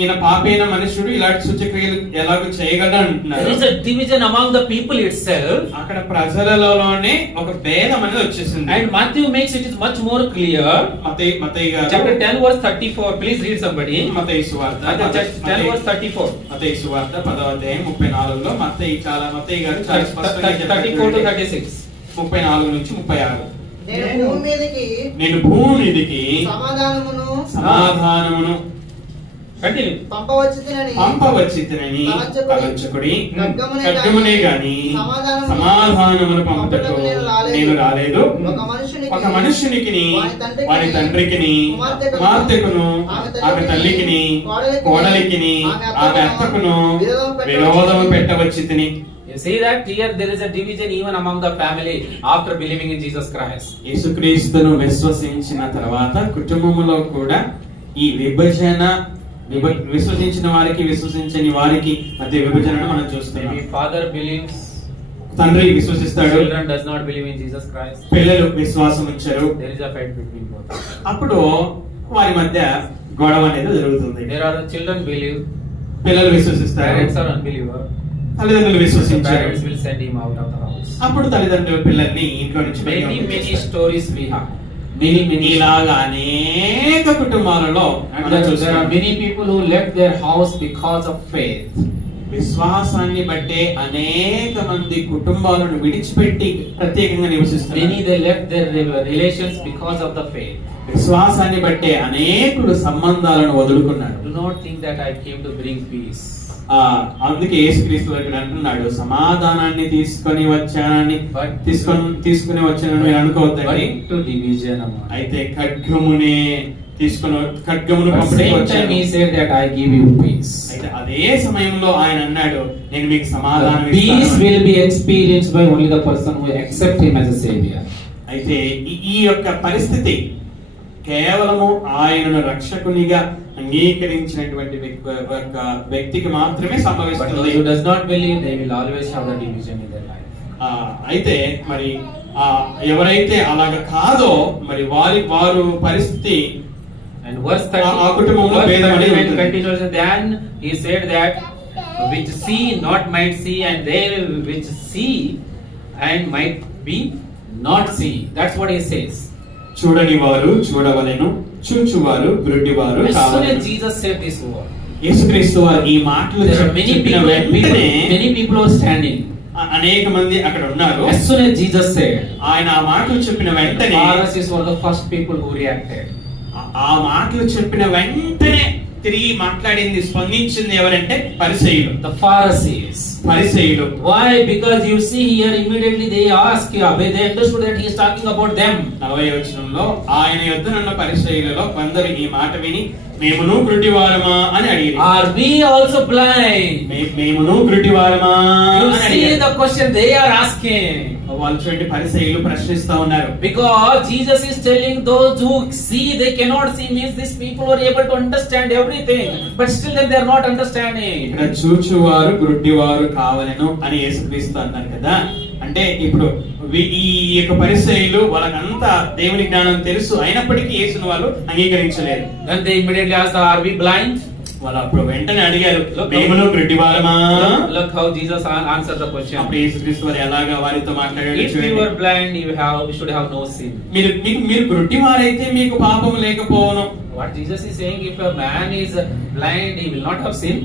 ఈయన పాపైన మనుషుడు ఇలాంటి సూచక్రియలు ఎలాగో చేయగలడు అంటున్నారు. There is a division among the people itself. అక్కడ ప్రజలలోనే ఒక భేదం అనేది వచ్చేసింది. And Matthew makes it is much more clear. మత్తయి గారు chapter 10 verse 34. Please read somebody. మత్తయి సువార్త 10 verse 34. మత్తయి సువార్త 10వ అధ్యాయం 34లో మత్తయి గారు చాలా స్పష్టంగా చెప్పారు. 34 to 36. 34 నుంచి 36. నేను భూమి మీదకి సమాధానమును పంపవచ్చితినని తలంచుకుడి ఖడ్గమునే గాని సమాధానమును పంపుటకు నేను రాలేదు. ఒక మనుషునికి వారి తండ్రికి కుమార్తెకును ఆమె తల్లికిని కోడలికిని ఆమె అత్తకును విరోధము పెట్టవచ్చితిని. You see that here there is a division even among the family after believing in Jesus Christ. యేసుక్రీస్తును విశ్వసించిన తర్వాత కుటుంబములో కూడా ఈ విభజన విశ్వసించిన వారికి విశ్వసించని వారికి మధ్య విభజనను మనం చూస్తున్నాం. Maybe father believes, తండ్రి విశ్వసిస్తాడు, children does not believe in Jesus Christ. పిల్లలు విశ్వాసం ఉంచరు. There is a fight between both. అప్పుడు వారి మధ్య గొడవ అనేది జరుగుతుంది. There are children believe, పిల్లలు విశ్వసిస్తారు, parents are unbeliever. తల్లిదండ్రులు విశ్వసించారు. Parents will send him out of the house. అప్పుడు తల్లిదండ్రులు పిల్లల్ని ఇంట్లో నుంచి Many stories we have. ఇలాగా అనేక కుటుంబాలలో There are many people who left their house because of faith. విశ్వాసాన్ని బట్టే అనేక మంది కుటుంబాలను విడిచిపెట్టి ప్రత్యేకంగా నివసిస్తున్నారు. Many they left their relations because of the faith. విశ్వాసాన్ని బట్టే అనేకులు సంబంధాలను వదులుకున్నారు. Do not think that I came to bring peace. అందుకే యేసుక్రీస్తు ఇక్కడ అంటున్నాడు, సమాధానాన్ని తీసుకుని వచ్చానని వచ్చానని అనుకోవద్దండి. అయితే ఖడ్గమును అయితే అదే సమయంలో ఆయన అన్నాడు, నేను మీకు సమాధానం అయితే ఈ యొక్క పరిస్థితి కేవలము ఆయనను రక్షకునిగా అంగీకరించినటువంటి వ్యక్తికి మాత్రమే సంభవిస్తుంది. అయితే మరి ఎవరైతే అలాగ కాదో మరి వారు పరిస్థితి And verse 30, ఆ కుటుంబంలో భేదం అనేది continues. Then he said that which see not might see, and they which see and might be not see. That's what he says. చూడని వారు చూడవలెను, చూచువారు గ్రుడ్డివారు కావలెను. Jesus said this word. యేసుక్రీస్తు వారు ఈ మాటలు చెప్పిన వెంటనే many people are standing. అనేక మంది అక్కడ ఉన్నారు. As soon as Jesus said, ఆయన ఆ మాటలు చెప్పిన వెంటనే Pharisees were the first people who reacted. ఆ మాటలు చెప్పిన వెంటనే తిరిగి మాట్లాడింది, స్పందించింది ఎవరంటే పరిసయ్యులు. The Pharisees. పరిసయ్యులు. Why? Because you see here immediately they ask, they understood that he is talking about them. 40వ వచనంలో ఆయన యొద్దనున్న పరిసయ్యులలో కొందరు ఈ మాట విని మేమును గ్రుడ్డివారమా అని అడిగారు. Are we also blind? మేమును గ్రుడ్డివారమా You see the question they are asking. వాళ్ళు చూడండి పరిసయ్యులు ప్రశ్నిస్తా ఉన్నారు. Because Jesus is telling those who see they cannot see, means these people were able to understand everything, but still they are not understanding. ఇక్కడ చూచువారు గుడ్డివారు కావలెను అని యేసుక్రీస్తు అన్నారు కదా. అంటే ఇప్పుడు ఈ యొక్క పరిసయ్యులు వాళ్ళకంతా దేవుని జ్ఞానం తెలుసు, అయినప్పటికీ యేసును వాళ్ళు అంగీకరించలేదు. Then they immediately asked, are we blind? వాళ్ళు అప్పుడు వెంటనే అడిగారు, మేమును గుడ్డివారమా? Look how Jesus answered the question. అప్పుడు యేసుక్రీస్తు వారు ఎలాగా వారితో మాట్లాడారు. If you were blind, you should have no sin. మీరు గుడ్డివారైతే మీకు పాపం లేకపోవును. What Jesus is saying, if a man is blind, he will not have sin.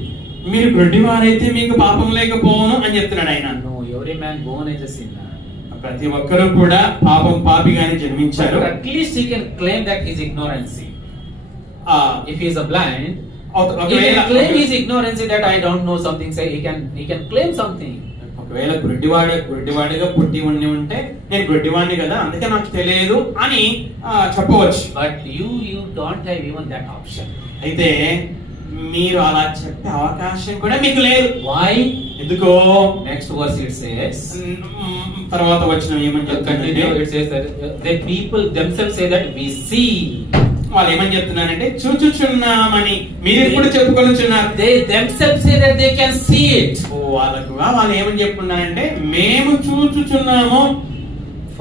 మీరు గుడ్డివారైతే మీకు పాపం లేకపోవును అని చెప్తున్నాడు ఆయన. No, every man born is a sinner. ప్రతి ఒక్కరూ కూడా పాపిగానే జన్మించారు. But at least he can claim that his ignorancy. If he is a blind, he can claim his ignorancy that I don't know something. Say he can claim something. ఒకవేళ గుడ్డివాడిగా పుట్టి ఉంటే నేను గుడ్డివాడిని కదా అందుకే నాకు తెలియదు అని చెప్పవచ్చు. But you don't have even that option. అయితే మీరు అలా చెప్పే అవకాశం కూడా మీకు లేదు. Why? ఎందుకో Next verse it says. తర్వాత వచనం ఏమని చెప్తుందంటే it says that the people themselves say that we see. వాళ్ళు ఏమని చెప్తున్నారంటే చూచుచున్నామని మీరు ఎప్పుడు చెప్పుకొనుచున్నారు. They themselves say that they can see it. వాళ్ళు ఏమని చెప్పుకున్నారంటే మేము చూచుచున్నాము.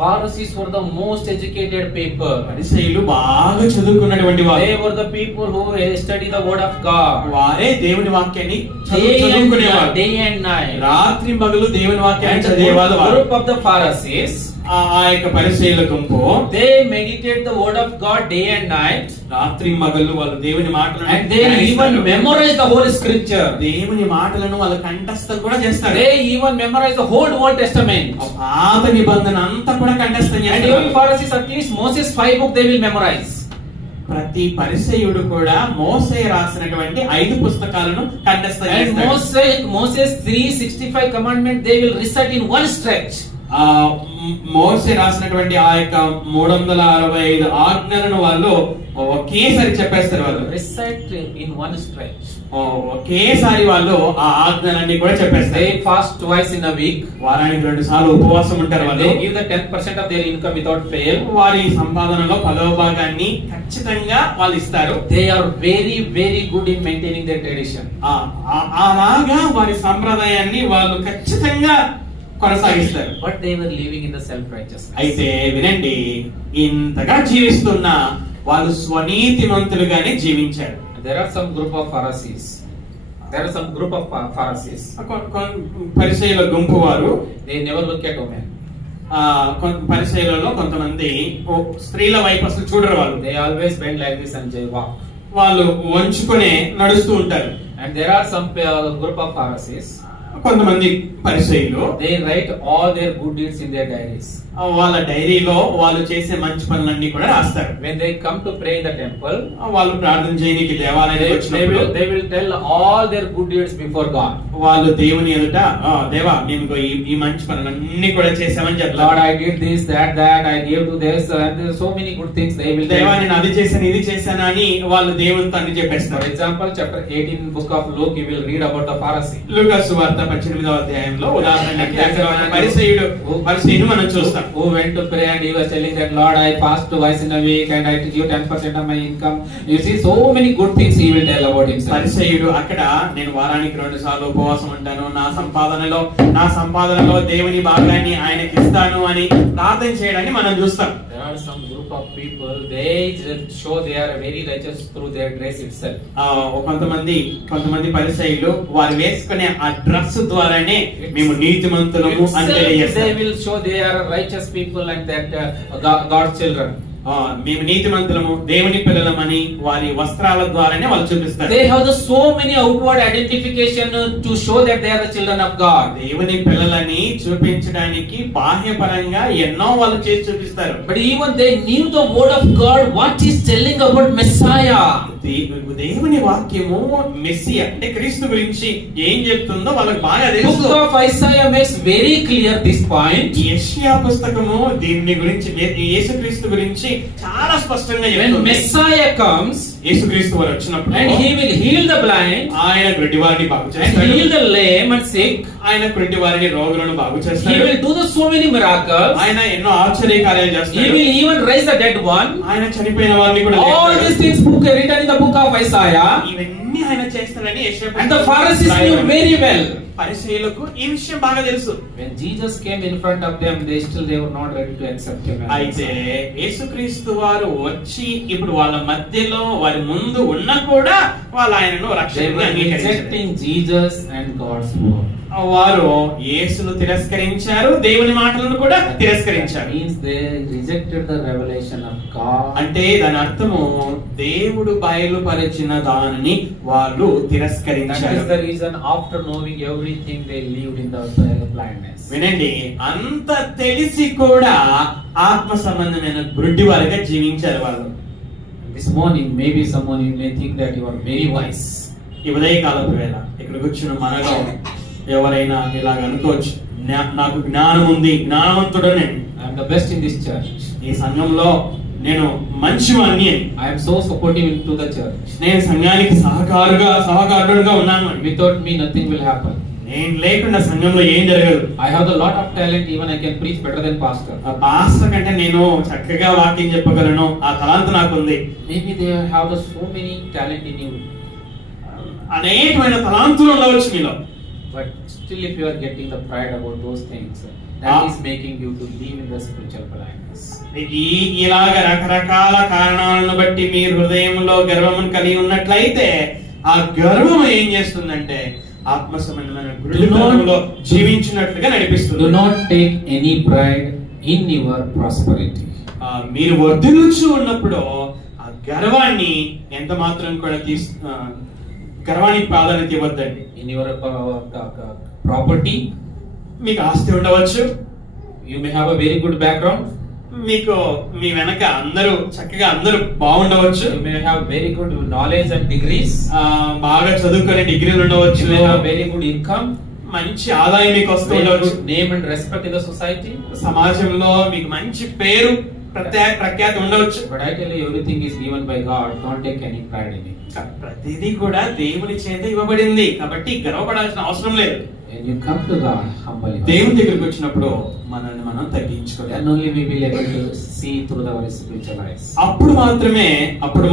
Pharisees were the most educated people. పరిసయ్యులు బాగా చదువుకున్నటువంటి వారు. They were the people who study the word of God. వారే దేవుని వాక్యాన్ని చదువుకునేవారు. Day and night. రాత్రి పగలు దేవుని వాక్యాన్ని చదివేవారు. Group of the Pharisees, ఆ యొక్క పరిసయ్యుల గుంపు, they meditate the word of God day and night. రాత్రి పగలు వాళ్ళు దేవుని మాటలను And they even memorize the whole scripture. దేవుని మాటలను వాళ్ళు కంఠస్థం కూడా చేస్తారు. They even memorize the whole Old Testament. పాత నిబంధన అంతా కూడా కంఠస్థం And చేస్తారు. every Pharisees, at least Moses 5 book they will memorize. ప్రతి పరిసయ్యుడు కూడా మోసే రాసినటువంటి 5 పుస్తకాలను కంఠస్థం And చేస్తారు. Moses 365 commandment they will recite in one stretch. మోసే రాసినటువంటి ఆ యొక్క 365 ఆజ్ఞలను వాళ్ళు ఒకేసారి చెప్పేస్తారు. వాళ్ళు Recite in one stretch. ఒకేసారి వాళ్ళు ఆ ఆజ్ఞలన్నీ కూడా చెప్పేస్తారు. They fast twice in a week. వారానికి 2 సార్లు ఉపవాసం ఉంటారు వాళ్ళు. They give the 10% of their income without fail. వారి సంపాదనలో 10వ భాగాన్ని ఖచ్చితంగా వాళ్ళు ఇస్తారు. They are very very good in maintaining their tradition. అలాగా వారి సంప్రదాయాన్ని వాళ్ళు ఖచ్చితంగా కొనసాగిస్తారు. But they were living in the self-righteousness. అయితే వినండి, ఇంతగా జీవిస్తున్నా వాళ్ళు స్వనీతిమంతులుగానే జీవించారు. There are some group of Pharisees. పరిసయ్యుల గుంపు వారు They never look at women. పరిసయ్యులలో కొంతమంది స్త్రీల వైపు అసలు చూడరు. వాళ్ళు They always bend like this and they walk. వాళ్ళు వంచుకునే నడుస్తూ ఉంటారు. And there are some group of Pharisees. కొంతమంది పరిసయ్యులు They write all their good deeds in their diaries. వాళ్ళ డైరీలో వాళ్ళు చేసే మంచి పనులన్నీ కూడా రాస్తారు. When they come to pray in the temple, వాళ్ళు ప్రార్థన చేయడానికి దేవాలయానికి వచ్చినప్పుడు they will tell all their good deeds before God. వాళ్ళు దేవుని ఎదుట దేవా మేము ఈ మంచి పనులన్నీ కూడా చేసామని చెప్తారు. Lord, I did this, that, I gave to this, and so many good things they will tell. దేవా నేను అది చేశాను ఇది చేశాను అని వాళ్ళు దేవునితో అన్ని చెప్పేస్తారు. For example, chapter 18 book of Luke, you will read about the Pharisee. లూకా సువార్త 18వ అధ్యాయంలో ఉదాహరణకి అక్కడ ఒక పరిసయ్యుడు మనం చూస్తాం. Who went to pray and he was telling that Lord, I fast twice in a week and I give 10% of my income. You see, so many good things he will tell about himself. పరిసయ్యుడు అక్కడ నేను వారానికి 2 సార్లు ఉపవాసం ఉంటాను, నా సంపాదనలో దేవుని భాగాన్ని ఆయనకి ఇస్తాను అని ప్రార్థన చేయడాన్ని మనం చూస్తాం. There are some group of people, they show they are very righteous through their dress itself. కొంతమంది పరిసయ్యులు వారు వేసుకునే ఆ డ్రెస్ ద్వారానే మేము నీతిమంతులము అని తెలియజేస్తారు. They will show they are righteous people and that God's children. మేము నీతిమంతులము దేవుని పిల్లలమని వారి వస్త్రాల ద్వారానే వాళ్ళు చూపిస్తారు. They have so many outward identification to show that they are the children of God. దేవుని పిల్లలని చూపించడానికి బాహ్యపరంగా ఎన్నో వాళ్ళు చేసి చూపిస్తారు. But even they knew the word of God, what is telling about Messiah. దేవుని వాక్యము మెస్సియా అంటే క్రీస్తు గురించి ఏం చెప్తుందో వాళ్ళకి బాగా తెలుసు. Book of Isaiah makes very clear this point. యెషయా పుస్తకము దీని గురించి యేసుక్రీస్తు గురించి చాలా స్పష్టంగా చెప్తుంది. When Messiah comes, యేసుక్రీస్తు వారు వచ్చినప్పుడు and he will heal the blind ఆయన గుడ్డి వారిని బాగు and చేస్తాడు, heal the lame and sick. ఆయన గుడ్డి వారిని రోగులను బాగు He చేస్తాడు, will do so many miracles. ఆయన ఎన్నో ఆశ్చర్య కార్యాలు He చేస్తాడు, will even raise the dead one. ఆయన చనిపోయిన వారిని కూడా All లేపుతాడు. these things written in the book of Isaiah. ఇవన్నీ ఆయన చేస్తాడని యెషయా And the Pharisees knew very well. పరిసయ్యులకు ఈ విషయం బాగా తెలుసు. When Jesus came in front of them, they were not ready to accept him. అయితే యేసుక్రీస్తు వారు వచ్చి ఇప్పుడు వాళ్ళ మధ్యలో వారి ముందు ఉన్నా కూడా వాళ్ళు ఆయనను They రక్షకుడిగా were అంగీకరించారు. rejecting Jesus and God's word. వారు యేసును తిరస్కరించారు, దేవుని మాటలను కూడా That తిరస్కరించారు. means they rejected the revelation of God. అంటే దాని అర్థము దేవుడు బయలుపరిచిన దానిని వాళ్ళు That is తిరస్కరించారు. the reason after knowing everything they lived in the blindness. వినండి, అంత తెలిసి కూడా ఆత్మ సంబంధమైన గుడ్డి వారిగా జీవించారు వాళ్ళు. This morning, maybe someone you may think that you are very wise. ఈ ఉదయకాలపు వేళ ఇక్కడ కూర్చున్న మనలో ఎవరైనా ఇలాగ అనుకోవచ్చు, నాకు జ్ఞానం ఉంది, జ్ఞానవంతుడు నేను, I am the best in this church. ఈ సంఘంలో నేను మంచివాణ్ణి, I am so supportive to the church. నేను సంఘానికి సహకారుడుగా ఉన్నాను, Without me, nothing will happen. నేను లేకుండా సంఘంలో ఏం జరగదు. I have a lot of talent, even I can preach better than pastor. ఆ పాస్టర్ కంటే నేను చక్కగా వాక్యం చెప్పగలను, ఆ తలాంత నాకుంది. Maybe they have so many talent in you. అనేకమైన తలాంతులు ఉండవచ్చు మీలో. But still, if you are getting the pride about those things, that is making you to live in the spiritual blindness. ఇలాగ రకరకాల కారణాలను బట్టి మీ హృదయంలో గర్వమును కలిగి ఉన్నట్లయితే ఆ గర్వం ఏం చేస్తుందంటే ఆత్మ సంబంధమైన గుడ్డితనంలో జీవించినట్లుగా నడిపిస్తుంది. Do not take any pride in your prosperity. మీరు వర్ధిల్లుచు ఉన్నప్పుడు ఆ గర్వాన్ని ఎంత మాత్రం కూడా గర్వానికి ప్రాధాన్యత ఇవ్వద్దండి. In your property, మీకు ఆస్తి ఉండవచ్చు, you may have a very good background. మీకు మీ వెనక అందరూ బాగుండవచ్చు, You may have very good knowledge and degrees. బాగా చదువుకునే డిగ్రీలు ఉండవచ్చు, You may have very good income, మంచి ఆదాయం మీకు వస్తూ very ఉండవచ్చు, good name and respect in the society. సమాజంలో మీకు మంచి పేరు ప్రఖ్యాతి ఉండవచ్చు. But I tell you, everything is given by God. Don't take any pride in it. ప్రతిదీ కూడా దేవుని చేత ఇవ్వబడింది కాబట్టి గర్వపడాల్సిన అవసరం లేదు. When you come to God, humble yourself. దేవుని దగ్గరికి వచ్చినప్పుడు మనల్ని మనం తగ్గించుకోవాలి. Then only we will able to see through our spiritual eyes. అప్పుడు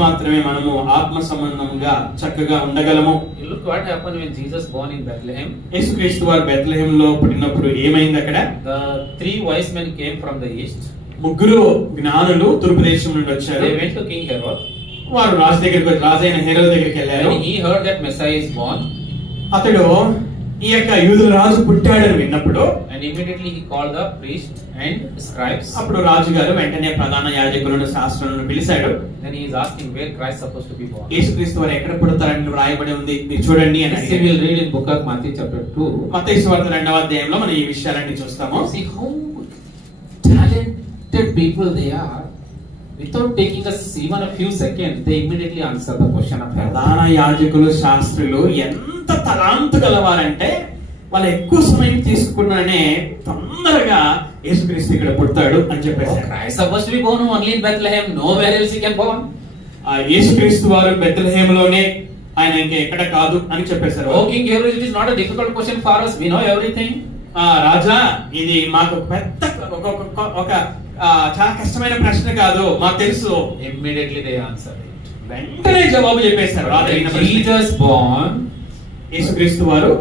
మాత్రమే మనము ఆత్మ సంబంధంగా చక్కగా ఉండగలము. You look what happened when Jesus born in Bethlehem. యేసుక్రీస్తు వారు బెత్లెహేంలో పుట్టినప్పుడు ఏమైంది అక్కడ? The three wise men came from the east. ముగ్గురు జ్ఞానులు తూర్పు దేశం నుండి వచ్చారు. They went to King Herod. వారు రాజైన హేరోదు దగ్గరికి వెళ్ళారు. When he heard that Messiah is born, అతడు ఈ యొక్క యూదుల రాజు పుట్టాడని విన్నప్పుడు and immediately he called the priest and scribes. అప్పుడు రాజు గారు వెంటనే ప్రధాన యాజకులను శాస్త్రులను పిలిచాడు. Then he is asking where Christ supposed to be born. యేసుక్రీస్తు వారు ఎక్కడ పుడతారని రాయబడి ఉంది, మీరు చూడండి అని This we will read in book of Matthew chapter 2. మత్తయి సువార్త 2వ అధ్యాయంలో మనం ఈ విషయాలన్నీ చూస్తాము. See how talented people they are. Without taking us even a few seconds, they immediately answer the question of heaven. ప్రధాన యాజకులు శాస్త్రులు ఎంత తలాంతు గలవారంటే వాళ్ళు ఎక్కువ సమయం తీసుకున్నానే తొందరగా యేసుక్రీస్తు ఇక్కడ పుడతాడు అని చెప్పేసి. Christ supposed to be born only in Bethlehem. Nowhere else he can born. ఆ యేసుక్రీస్తు వారు బెత్లెహేములోనే, ఆయన ఇంకా ఎక్కడ కాదు అని చెప్పేశారు. Oh, King Herod, it is not a difficult question for us. We know everything. రాజా, ఇది మాకు పెద్ద ఒక చాలా కష్టమైన ప్రశ్న కాదు, మాకు తెలుసు. Immediately they answered it. వెంటనే జవాబు చెప్పేశారు. Jesus born, యేసుక్రీస్తు వారు,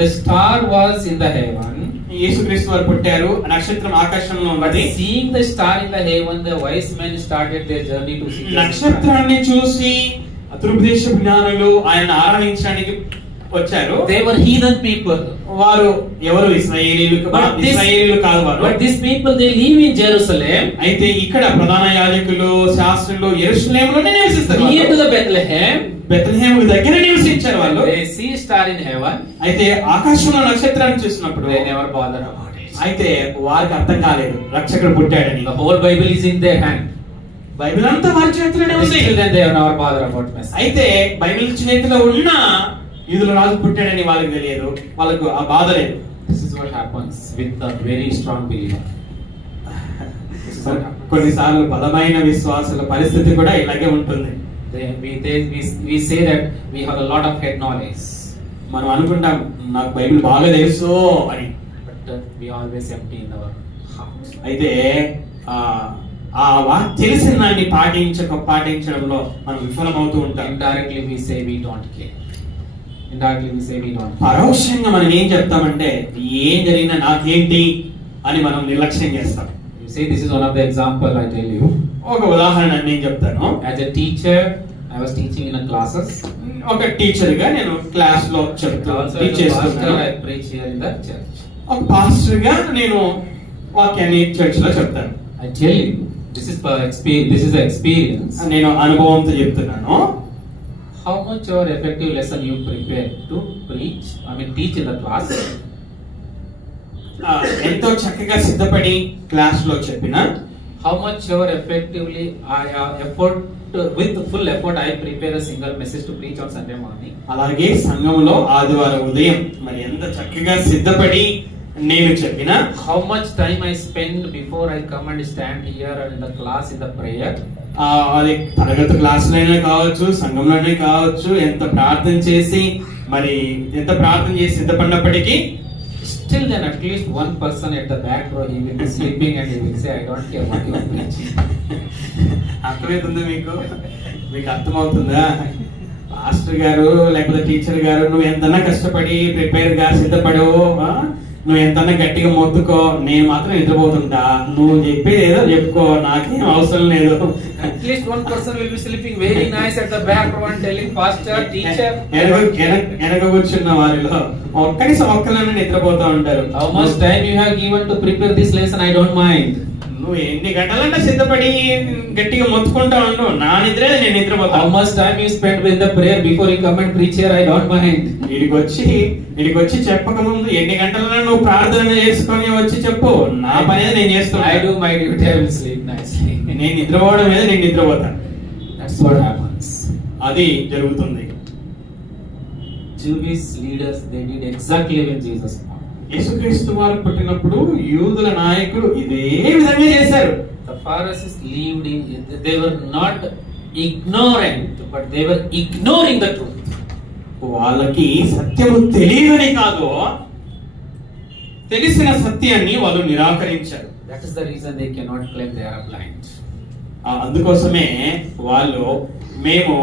the star was in the heaven. యేసుక్రీస్తు వారు పుట్టారు, నక్షత్రం ఆకాశంలో ఉన్నది. Seeing the star in the heaven, the wise men started their journey to see. నక్షత్రాన్ని చూసి తూర్పు దేశ జ్ఞానులు ఆయన ఆరాధించడానికి వచ్చారు. They were heathen people. వారు ఎవరు? ఇశ్రాయేలీలు కాదు వారు. But these people they live in Jerusalem. అయితే ఇక్కడ ప్రధాన యాజకులు శాస్త్రులు యెరూషలేములోనే నివసిస్తారు. Near to the Bethlehem. Bethlehem దగ్గర నివసించారు వాళ్ళు. They see star in heaven. అయితే ఆకాశంలో నక్షత్రాన్ని చూసినప్పుడు They never bother about it. అయితే వారికి అర్థం కాలేదు రక్షకుడు పుట్టాడని. The whole Bible is in their hand. Bible అంతా వారి చేతిలోనే ఉంది. Still then they have never bothered about Messiah. అయితే బైబిల్ చేతిలో ఉన్న యూదుల రాజు పుట్టాడని వాళ్ళకి తెలియదు, వాళ్ళకు ఆ బాధ లేదు. This is what happens with the very strong believer. కొన్నిసార్లు బలమైన విశ్వాసుల పరిస్థితి కూడా ఇలాగే ఉంటుంది. We say that we have a lot of head knowledge, మనం అనుకుంటాం నాకు బైబిల్ బాగా తెలుసు అని, but we always empty in our heart. అయితే తెలిసిన దాన్ని పాటించడంలో మనం విఫలమవుతూ ఉంటాం. Indirectly we say we don't care. పరోక్షంగా మనం ఏం చెప్తామంటే ఏం జరిగినా నాకేంటి అని మనం నిర్లక్ష్యం చేస్తాం. You see, this is one of the example I tell you. ఒక ఉదాహరణ నేను చెప్తాను. As a teacher, I was teaching in a classes. ఒక టీచర్ గా నేను క్లాస్ లో టీచ్ చేస్తున్నాను. I preach here in the church. ఒక పాస్టర్ గా నేను వాక్యాన్ని చర్చ్ లో చెప్తాను. I tell you, this is the experience. నేను అనుభవంతో చెప్తున్నాను. How much or effective lesson you prepare to teach in the class? ఎంతో చక్కగా సిద్ధపడి క్లాస్ లో చెప్పిన, how much or effectively with full effort I prepare a single message to preach on Sunday morning. అలాగే సంఘంలో ఆదివారం ఉదయం మరి ఎంత చక్కగా సిద్ధపడి నేను చెప్పిన, how much time I spend before I come and stand here in the class in the prayer. అది తరగతి క్లాసులైనా కావచ్చు, సంఘంలోనే కావచ్చు, ఎంత ప్రార్థన చేసి సిద్ధపడినప్పటికీ still then at least one person at the back row he will be sleeping and he will say, I don't care what you are preaching. అర్థమవుతుందా మీకు అర్థమవుతుందా? పాస్టర్ గారు లేకపోతే టీచర్ గారు నువ్వు ఎంతన్నా కష్టపడి ప్రిపేర్ గా సిద్ధపడు, నువ్వు ఎంతన్నా గట్టిగా మొత్తుకో, నేను మాత్రం నిద్రపోతుంటా, నువ్వు చెప్పేది ఏదో చెప్పుకో, నాకేం అవసరం లేదు. At least one person will be sleeping very nice at the back row and telling pastor, teacher. వెనక కూర్చున్న వారిలో కనీసం ఒక్కరైనా నిద్రపోతా ఉంటారు. How much time you have given to prepare this lesson? I don't mind. నువ్వు ఎన్ని గంటలంటే సిద్ధపడి గట్టిగా మొత్తుకుంటా ఉండు, నా నిద్రే నేను నిద్రపోతా. How much time you spend with the prayer before you come and preach here? I don't mind. వీడికి వచ్చి చెప్పక ముందు ఎన్ని గంటలైనా నువ్వు ప్రార్థన చేసుకొని వచ్చి చెప్పు, నా పని నేను చేస్తాను. I do my duty, I will sleep nicely. నేను నిద్రపోవడం మీద నేను నిద్రపోతాను. That's what happens. అది జరుగుతుంది. Jewish leaders, they did exactly when Jesus born. యేసుక్రీస్తు వారు పుట్టినప్పుడు యూదుల నాయకులు ఇదే విధంగా చేశారు. The Pharisees lived in, they were not ignorant, but they were ignoring the truth. వాళ్ళకి సత్యము తెలియదని కాదు, తెలిసిన సత్యాన్ని వాళ్ళు నిరాకరించారు. That is the reason they cannot claim they are blind. అందుకోసమే వాళ్ళు మేము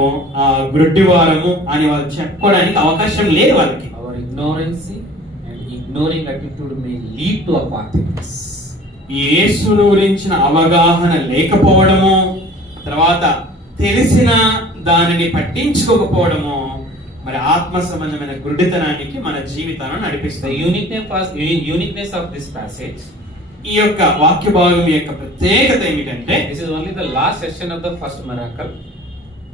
గుడ్డివారము అని వాళ్ళు చెప్పుకోవడానికి అవకాశం లేదు వాళ్ళకి. Our ignorance and ignoring attitude may lead to apathiness. యేసును గురించిన అవగాహన లేకపోవడము, తర్వాత తెలిసిన దానిని పట్టించుకోకపోవడము మరి ఆత్మ సంబంధమైన గుడ్డితనానికి మన జీవితాలను నడిపిస్తాయి. Uniqueness of this passage, ఈ యొక్క వాక్య భాగం యొక్క ప్రత్యేకత ఏమిటంటే, this is only the last section of the first miracle.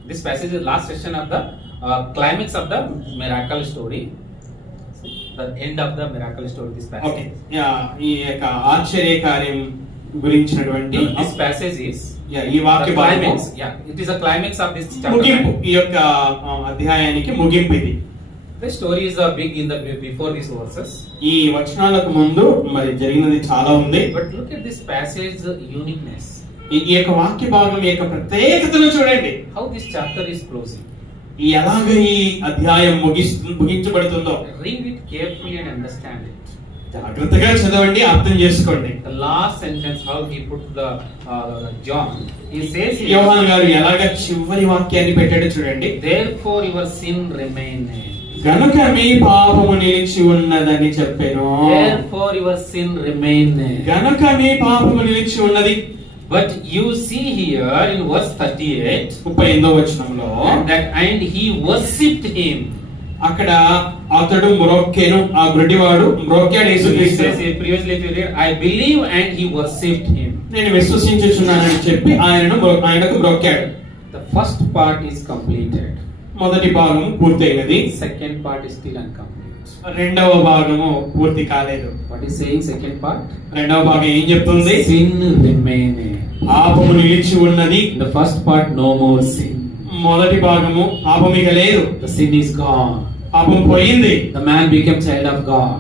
This passage is last section of the climax of the miracle story. The end of the miracle story, this passage. Okay, ఈ యొక్క ఆశ్చర్య కార్యం గురించినటువంటి This passage is ఈ వాక్య భాగం climax. Yeah, it is a climax of this chapter. ముగింపు, ఈ యొక్క అధ్యాయానికి ముగింపు ఇది. The story is big in the before these verses. ఈ వచనాలకు ముందు మరి జరిగినది చాలా ఉంది. But look at this passage uniqueness. ఈ యొక్క వాక్య భాగం యొక్క ప్రత్యేకతను చూడండి. How this chapter is closing. ఎలాగ ఈ అధ్యాయం ముగించబడుతుందో Read it carefully and understand it. జాగ్రత్తగా చదవండి, అర్థం చేసుకోండి. The last sentence, how he put the John, he says, యోహాను గారు ఎలాగ చివరి వాక్యాన్ని పెట్టాడో చూడండి. therefore your sin remaineth. గనుక మీ పాపము నిలిచి ఉన్నదని చెప్పాను. Therefore your sin remaineth. గనుక మీ పాపము నిలిచి ఉన్నది. But you see here in verse 38, 38వ వచనంలో, and he worshipped him. అక్కడ అతడు మ్రొక్కెను, ఆ గుడ్డివాడు మ్రొక్కాడు యేసుక్రీస్తు. Previously if you read, I believe and he worshipped him. నేను విశ్వసించుచున్నానని చెప్పి ఆయనకు మ్రొక్కాడు. The first part is completed. మొదటి భాగం పూర్తయినది. Second part is still incomplete. రెండవ భాగము పూర్తి కాలేదు. What is saying second part? రెండవ భాగం ఏం చెప్తుంది? Sin remaineth. పాపము నిలిచి ఉన్నది. The first part, no more sin. మొదటి భాగము పాపమిక లేదు. The sin is gone. పాపం పోయింది. The man became child of God.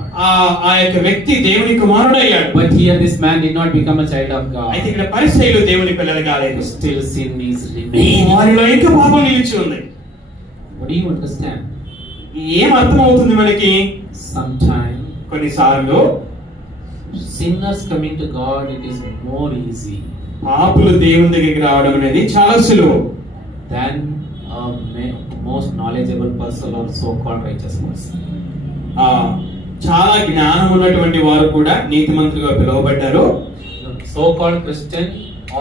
ఆ యొక్క వ్యక్తి దేవుని కుమారుడయ్యాడు. But here this man did not become a child of God. అయితే ఇక్కడ పరిసయ్యులు దేవుని పిల్లలు కాలేదు. Still sin is remaining. వారిలో ఇంకా పాపం నిలిచి ఉంది. What do you understand? ఏం అర్థం అవుతుంది మనకి? Sometimes కొన్నిసార్లు sinners coming to God, it is more easy పాపులు దేవుని దగ్గరికి రావడం అనేది చాలా సులువు than a most knowledgeable person or so-called righteous person. చాలా జ్ఞానం ఉన్నటువంటి వారు కూడా నీతిమంతులుగా పిలువబడ్డారు. So-called Christian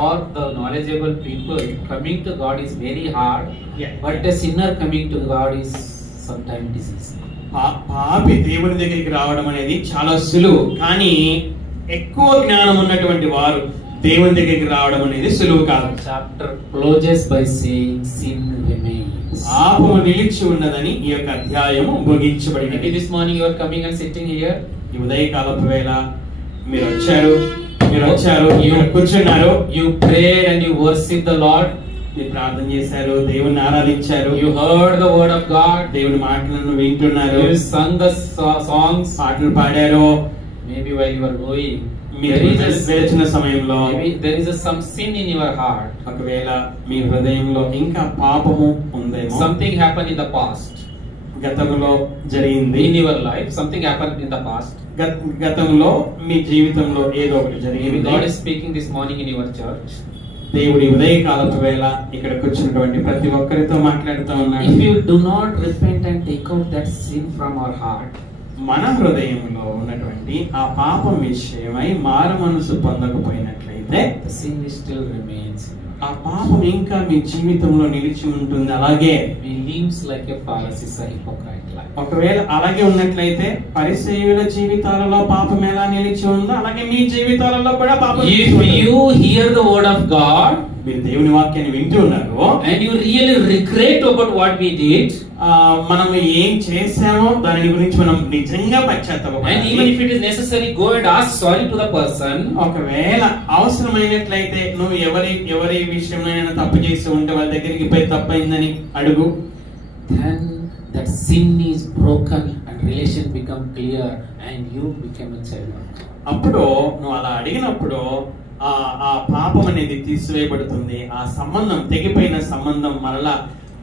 or the knowledgeable people coming to God is very hard. Yeah. But a sinner coming to God is sometimes disease. పాపి దేవుని దగ్గరికి రావడం అనేది చాలా సులువు, కానీ ఎక్కువ జ్ఞానం ఉన్నటువంటి వారు దేవుని దగ్గరికి రావడం అనేది సులువు కాదు. Chapter closes by saying sin remains. పాపము నిలిచి ఉన్నదని ఈ యొక్క అధ్యాయము ముగించబడినది. Maybe this morning you are coming and sitting here. ఈ ఉదయకాలపు వేళ మీరు వచ్చారు, కూర్చున్నారు. You prayed and you worship the Lord. మీరు ప్రార్థన చేశారు, దేవుని ఆరాధించారు. You heard the word of God. దేవుని మాటలను వింటున్నారు. You sung the songs. పాటలు పాడారు. Maybe while you are going, వేచిన సమయంలో there is some sin in your heart. ఒకవేళ మీ హృదయంలో ఇంకా పాపము ఉందేమో. Something happened in the past. గతంలో జరిగింది. In your life, something happened in the past. గతంలో మీ జీవితంలో ఏదో ఒకటి జరిగింది. God is speaking this morning in your church. దేవుడి ఉదయకాలపు వేళ ఇక్కడ కూర్చున్నటువంటి ప్రతి ఒక్కరితో మాట్లాడుతూ ఉన్నాడు. If you do not repent and take out that sin from our heart, మన హృదయంలో ఉన్నటువంటి ఆ పాపం విషయమై మారు మనసు పొందకపోయినట్లయితే the sin still remains. ఆ పాపం ఇంకా మీ జీవితంలో నిలిచి ఉంటుంది. అలాగే We lives like a Pharisee, a hypocrite life. ఒకవేళ అలాగే ఉన్నట్లయితే పరిసయ్యుల జీవితాలలో పాపం ఎలా నిలిచి ఉందో అలాగే మీ జీవితాలలో కూడా పాపం. If you hear the word of God, మీరు దేవుని వాక్యాన్ని వింటూ ఉన్నారు and you really regret about what we did, మనం ఏం చేసామో దాని గురించి మనం నిజంగా పశ్చాత్తాపపడాలి. and even if it is necessary, go and ask sorry to the person. ఒకవేళ అవసరమైనట్లయితే నువ్వు ఎవరి విషయంలో తప్పు చేసి ఉంటే వాళ్ళ దగ్గరికి పోయి తప్పైందని అడుగు. Then that sin is broken and relation become clear and you become a child of God. అప్పుడు నువ్వు అలా అడిగినప్పుడు ఆ పాపం అనేది తీసివేయబడుతుంది. ఆ సంబంధం, తెగిపోయిన సంబంధం మరలా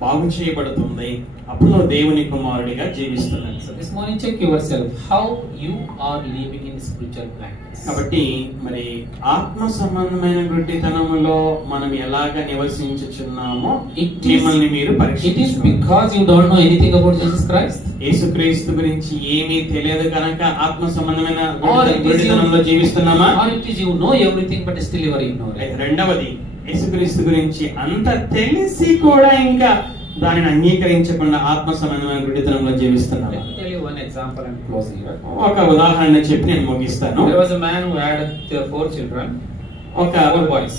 బాగు చేయబడుతుంది. అప్పుడు నువ్వు దేవుని కుమారుడిగా జీవిస్తున్నావు. So this morning check yourself how you are living in spiritual blindness. కాబట్టి మరి ఆత్మ సంబంధమైన గుడ్డితనములో మనం ఎలాగ నివసించుచున్నామో మిమ్మల్ని మీరు It is పరీక్షించుకోండి. because you don't know anything about Jesus Christ. యేసుక్రీస్తు గురించి ఏమీ తెలియదు కనుక ఆత్మ సంబంధమైన Or it is గుడ్డితనంలో జీవిస్తున్నామా? Or it is you know everything but still you are ignorant. రెండవది, యేసుక్రీస్తు గురించి అంత తెలిసి కూడా ఇంకా దానిని అంగీకరించకుండా ఆత్మ సంబంధమైన గుడ్డితనంలో జీవిస్తున్నాం. Let me tell you one example and close here. ఒక ఉదాహరణ చెప్పి నేను ముగిస్తాను. There was a man who had 4 children, 4 boys.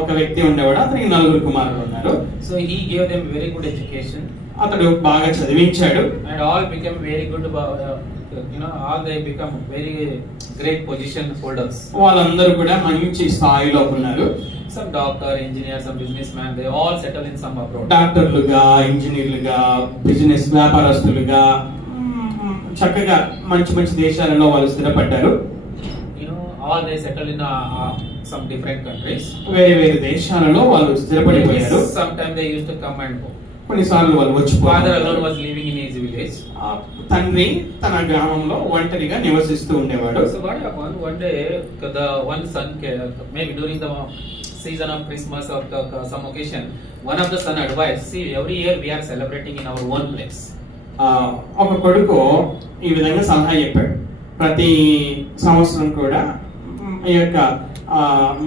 ఒక వ్యక్తి ఉండేవాడు, అతనికి 4 కుమారులు ఉన్నారు. So he gave them very good education. అతడు బాగా చదివించాడు. And all became very good all they become very great position holders. వాళ్ళందరూ కూడా మంచి స్థాయిలో ఉన్నారు. Some doctor, engineer, some businessman, they all settle in some abroad. డాక్టర్లుగా, ఇంజనీర్లుగా, బిజినెస్ వ్యాపారస్తులుగా చక్కగా మంచి దేశాలలో వాళ్ళు స్థిరపడ్డారు. All they settle in some different countries. వేరే దేశాలలో వాళ్ళు స్థిరపడిపోయారు. Sometimes they used to come and go. కొన్నిసార్లు వాళ్ళు Father వచ్చిపోయారు. alone was living in his village. తండ్రి తన గ్రామంలో ఒంటరిగా నివసిస్తూ ఉండేవాడు. So what happened? One day, the one son came, maybe during the season of Christmas or some occasion, one of the son advised, see, every year we are celebrating in our own place. ఒక కొడుకు ఈ విధంగా సలహా చెప్పాడు. ప్రతి సంవత్సరం కూడా ఈ యొక్క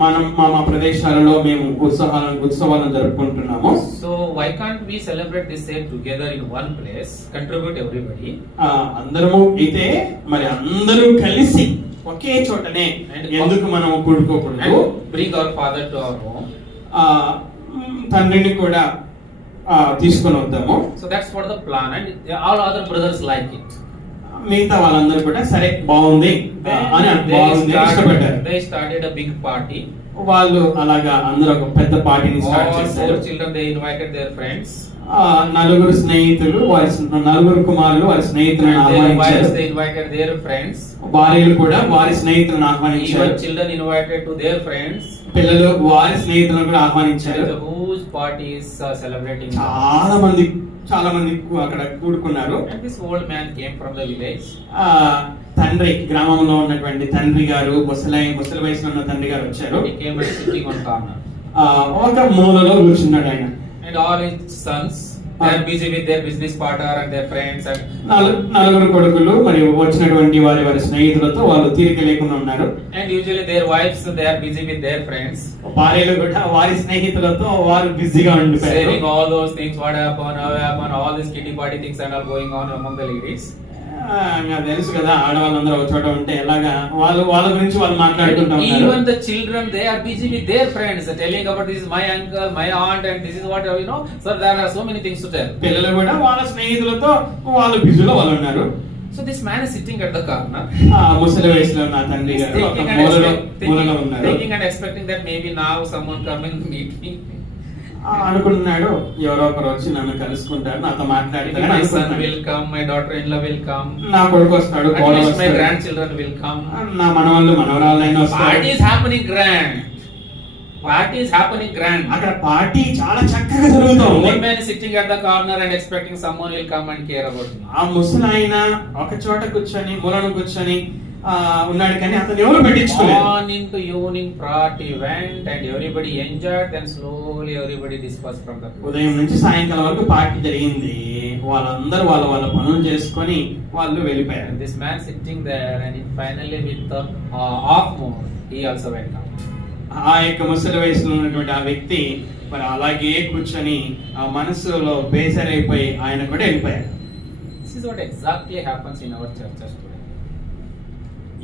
మనం మా ప్రదేశాలలో మేము ఉత్సవాలను జరుపుకుంటున్నాము. So why can't we celebrate this day together in one place, contribute everybody? అందరము అయితే మరి అందరూ కలిసి ఒకే చోటనే ఎందుకు మనం కూడుకోకూడదు? Bring our father to our home. తండ్రిని కూడా తీసుకొని వద్దాము. So that's what the plan, and all other brothers like it. మిగతా వాళ్ళందరూ కూడా సరే బాగుంది అని ఇష్టపడ్డారు. They started a big party. వాళ్ళు అలాగా అందరూ ఒక పెద్ద పార్టీని స్టార్ట్ All చేశారు. 4 children they invited their friends. నలుగురు స్నేహితులు నలుగురు కుమారులు వారి స్నేహితులను ఆహ్వానించారు. They invited their friends. భార్యలు కూడా వారి స్నేహితులను ఆహ్వానించారు. Even children invited to their friends. పిల్లలు వారి స్నేహితులను కూడా ఆహ్వానించారు. Whose parties are celebrating? చాలా మంది అక్కడ కూడుకున్నారు. And this old man came from the village. తండ్రి గ్రామంలో ఉన్నటువంటి తండ్రి గారు ముసలి వయసులో ఉన్న తండ్రి గారు వచ్చారు. He came and sitting on corner. ఒక మూలలో కూర్చున్నాడు ఆయన. And all his sons they are busy with their business partner and their friends and నలుగురు కొడుకులు మరియు వచ్చినటువంటి వారి స్నేహితులతో వాళ్ళు తీరిక లేకుండా ఉన్నారు. And usually their wives they are busy with their friends. భార్యలు కూడా వారి స్నేహితులతో వారు బిజీగా ఉండిపోయారు. Sharing all those things, what happened, how happened, all these kitty party things and all going on among the ladies. నాకు తెలుసు కదా ఆడవాళ్ళందరూ ఒక చోట ఉంటే ఎలాగా వాళ్ళ గురించి వాళ్ళు మాట్లాడుకుంటూ ఉంటారు. Even the children they are busy with their friends telling about this is my uncle, my aunt and this is what you know. So there are so many things to tell. పిల్లలు కూడా వాళ్ళ స్నేహితులతో వాళ్ళ బిజీలో వాళ్ళు ఉన్నారు. So this man is sitting at the corner. ముసలి వయసులో ఉన్న తండ్రి గారు ఒక మూలలో ఉన్నారు. Thinking and expecting that maybe now someone come and meet me. అనుకుంటున్నాడు ఎవరో ఒకరు వచ్చి నన్ను కలుసుకుంటారు, నాతో మాట్లాడతారు. My son will come, my daughter-in-law will come, నా కొడుకు వస్తాడు, కోడలు వస్తాడు, my grandchildren will come, నా మనవళ్ళు మనవరాళ్ళైనా వస్తారు. Party is happening grand. Party is happening grand. అక్కడ పార్టీ చాలా చక్కగా జరుగుతోంది. One man is sitting at the corner and expecting someone will come and care about him. ఆ ముసలాయన ఒక చోట కూర్చొని మూలను కూర్చొని ఉన్నాడు కానీ అతను ఎవరు పట్టించుకోలేదు. Morning to evening party went and everybody enjoyed, then slowly everybody dispersed from the place. ఉదయం నుంచి సాయంకాలం వరకు పార్టీ జరిగింది. వాళ్ళందరూ వాళ్ళ పనులు చేసుకొని వాళ్ళు వెళ్ళిపోయారు. This man sitting there and finally with the half moon he also went out. ఆ యొక్క ముసలి వయసులో ఉన్నటువంటి ఆ వ్యక్తి మరి అలాగే కూర్చొని ఆ మనసులో బేసరైపోయి ఆయన కూడా వెళ్ళిపోయారు. This is what exactly happens in our churches today.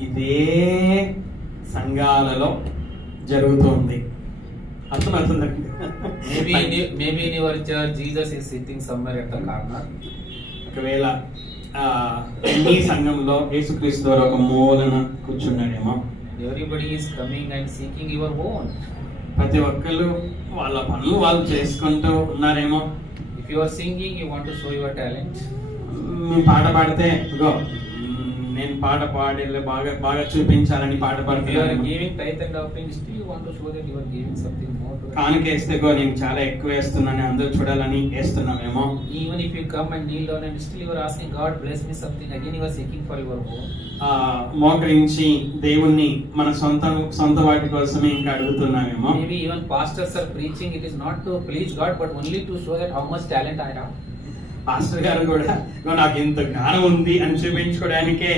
ఇదే సంఘాలలో జరుగుతుంది. అర్థమవుతుందండి. Maybe in your church Jesus is sitting somewhere at the corner. ఒకవేళ మీ సంఘంలో యేసుక్రీస్తు వారు ఒక మూలన కూర్చున్నాడేమో. Everybody is coming and seeking your own. ప్రతి ఒక్కళ్ళు వాళ్ళ పనులు వాళ్ళు చేసుకుంటూ ఉన్నారేమో. If you are singing, you want to show your talent. మేము పాట పాడితే ఇగో నేను పాట పాడి బాగా చూపించాలని పాట పాడుతున్నాను. Giving tithe and offering, still you want to show that you are giving something more to. కానుకేస్తే గో నేను చాలా ఎక్కువ వేస్తున్నాను అందరూ చూడాలని వేస్తున్నామేమో. Even if you come and kneel down and still you are asking God bless me something, again you are seeking for your own. మోకరించి దేవుణ్ణి మన సొంత వాటి కోసమే ఇంకా అడుగుతున్నామేమో. Maybe even pastors are preaching, it is not to please God but only to show that how much talent I have. Pastor గారు కూడా నాకు ఇంత జ్ఞానం ఉంది అని చూపించుకోవడానికే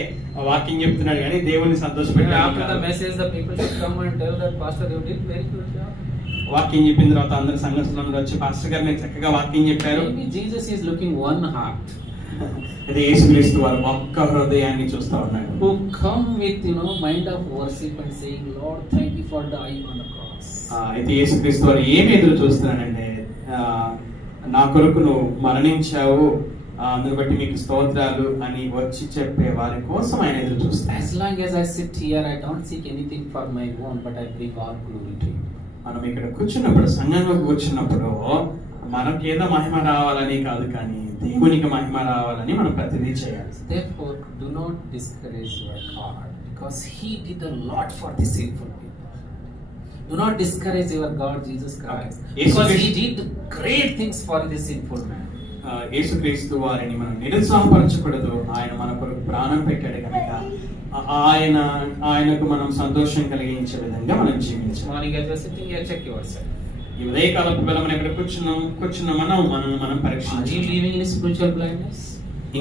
వాక్యం చెప్తున్నాడు కానీ దేవుణ్ణి సంతోషపెట్టాలి. After the message the people should come and tell that pastor you did very good job. వాక్యం చెప్పిన తర్వాత అందరు సంఘస్థులు వచ్చి పాస్టర్ గారు మీరు చక్కగా వాక్యం చెప్పారు. Maybe Jesus is looking one heart. అదే యేసుక్రీస్తు వారు ఒక్క హృదయాన్ని చూస్తా ఉన్నాడు. Who come with mind of worship and saying Lord thank you for dying on the cross. అయితే యేసుక్రీస్తు వారు ఏమి ఎదురు చూస్తున్నాడంటే నా కొరకు నువ్వు మరణించావు అందుని బట్టి మీకు స్తోత్రాలు అని వచ్చి చెప్పే వారి కోసం ఆయన ఎదురు చూస్తాడు. As long as I sit here I don't seek anything for my own but I bring all glory to you. మనం ఇక్కడ కూర్చున్నప్పుడు సంఘంలో కూర్చున్నప్పుడు మనకేదో మహిమ రావాలని కాదు కానీ దేవునికి మహిమ రావాలని మనం ప్రతిదీ చేయాలి. Therefore do not discourage your God because he did a lot for the sinful people. Do not discourage your God Jesus Christ because he did great things for the sinful man. యేసుక్రీస్తు వారిని మనం నిరుత్సాహపరచకూడదు. ఆయన మన కొరకు ప్రాణం పెట్టాడు కనుక ఆయనకు మనం సంతోషం కలిగించే విధంగా మనం జీవించాలి. Morning as you are sitting here check yourself. ఈ ఉదయకాలపు వేళ మనం ఎక్కడ కూర్చున్న మనం పరీక్షించాలి. Are you living in spiritual blindness?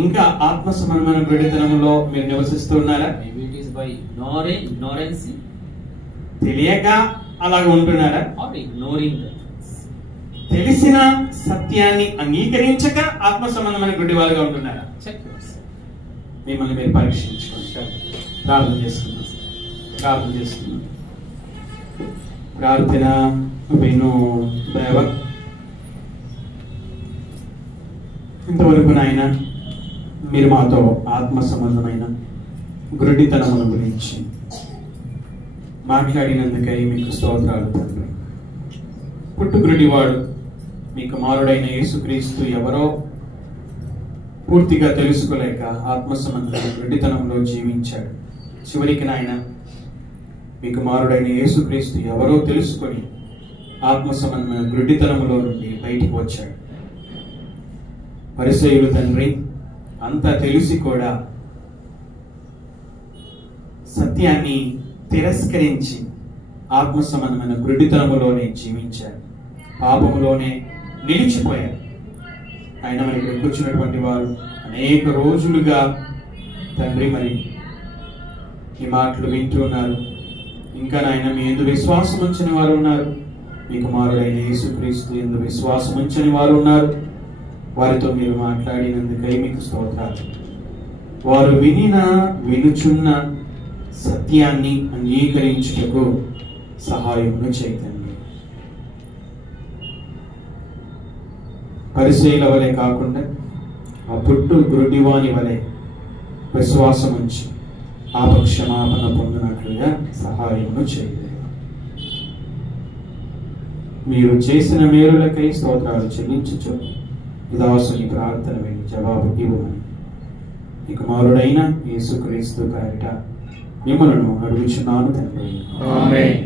ఇంకా ఆత్మ సంబంధమైన గుడితనంలో మీరు నివసిస్తూ ఉన్నారా? Maybe it is by ignorance తెలియక అలాగ ఉంటున్నారా? or ignoring that. తెలిసిన సత్యాన్ని అంగీకరించక ఆత్మ సంబంధమైన గుడ్డివారుగా ఉంటున్నారా? Check yourself. మిమ్మల్ని మీరు పరీక్షించుకోండి. ప్రార్థన చేసుకుందాం. ప్రార్థన విను దేవ. ఇంతవరకు నాయన మీరు మాతో ఆత్మ సంబంధమైన గుడ్డితనముల గురించి మాట్లాడినందుకై మీకు స్తోత్రాలు తండ్రి. పుట్టుగురుడివాడు మీ కుమారుడైన యేసుక్రీస్తు ఎవరో పూర్తిగా తెలుసుకోలేక ఆత్మ సంబంధ గుడ్డితనంలో జీవించాడు. చివరికి నాయన మీ కుమారుడైన యేసుక్రీస్తు ఎవరో తెలుసుకొని ఆత్మ సంబంధమైన గుడ్డితనంలో నుండి బయటికి వచ్చాడు. పరిసయ్యులు తండ్రి అంతా తెలిసి కూడా సత్యాన్ని తిరస్కరించి ఆత్మ సంబంధమైన గుడ్డితనములోనే జీవించారు, పాపములోనే నిలిచిపోయారు. ఆయన మరి ఇక్కడ కూర్చున్నటువంటి వారు అనేక రోజులుగా తండ్రి మరి ఈ మాటలు వింటూ ఉన్నారు. ఇంకా నాయన మీ యందు విశ్వాసం ఉంచని వారు ఉన్నారు, మీ కుమారుడైన యేసుక్రీస్తు యందు విశ్వాసం ఉంచని వారు ఉన్నారు. వారితో మీరు మాట్లాడినందుకై మీకు స్తోత్రాలు. వారు వినుచున్న సత్యాన్ని అంగీకరించుటకు సహాయమును చేయండి. పరిసయ్యుల వలె కాకుండా ఆ పుట్టు గురుడివాని వలె విశ్వాసం ఉంచి పాపక్షమాపణ పొందినట్లుగా సహాయమును చేయండి. మీరు చేసిన మేలులకై స్తోత్రాలు చెల్లించుచు దాసుని ప్రార్థన విని జవాబు ఇవ్వమని ఈ కుమారుడైన యేసుక్రీస్తు పేరిట మిమ్మలను అడుగుచున్నాను తండ్రి. ఆమేన్.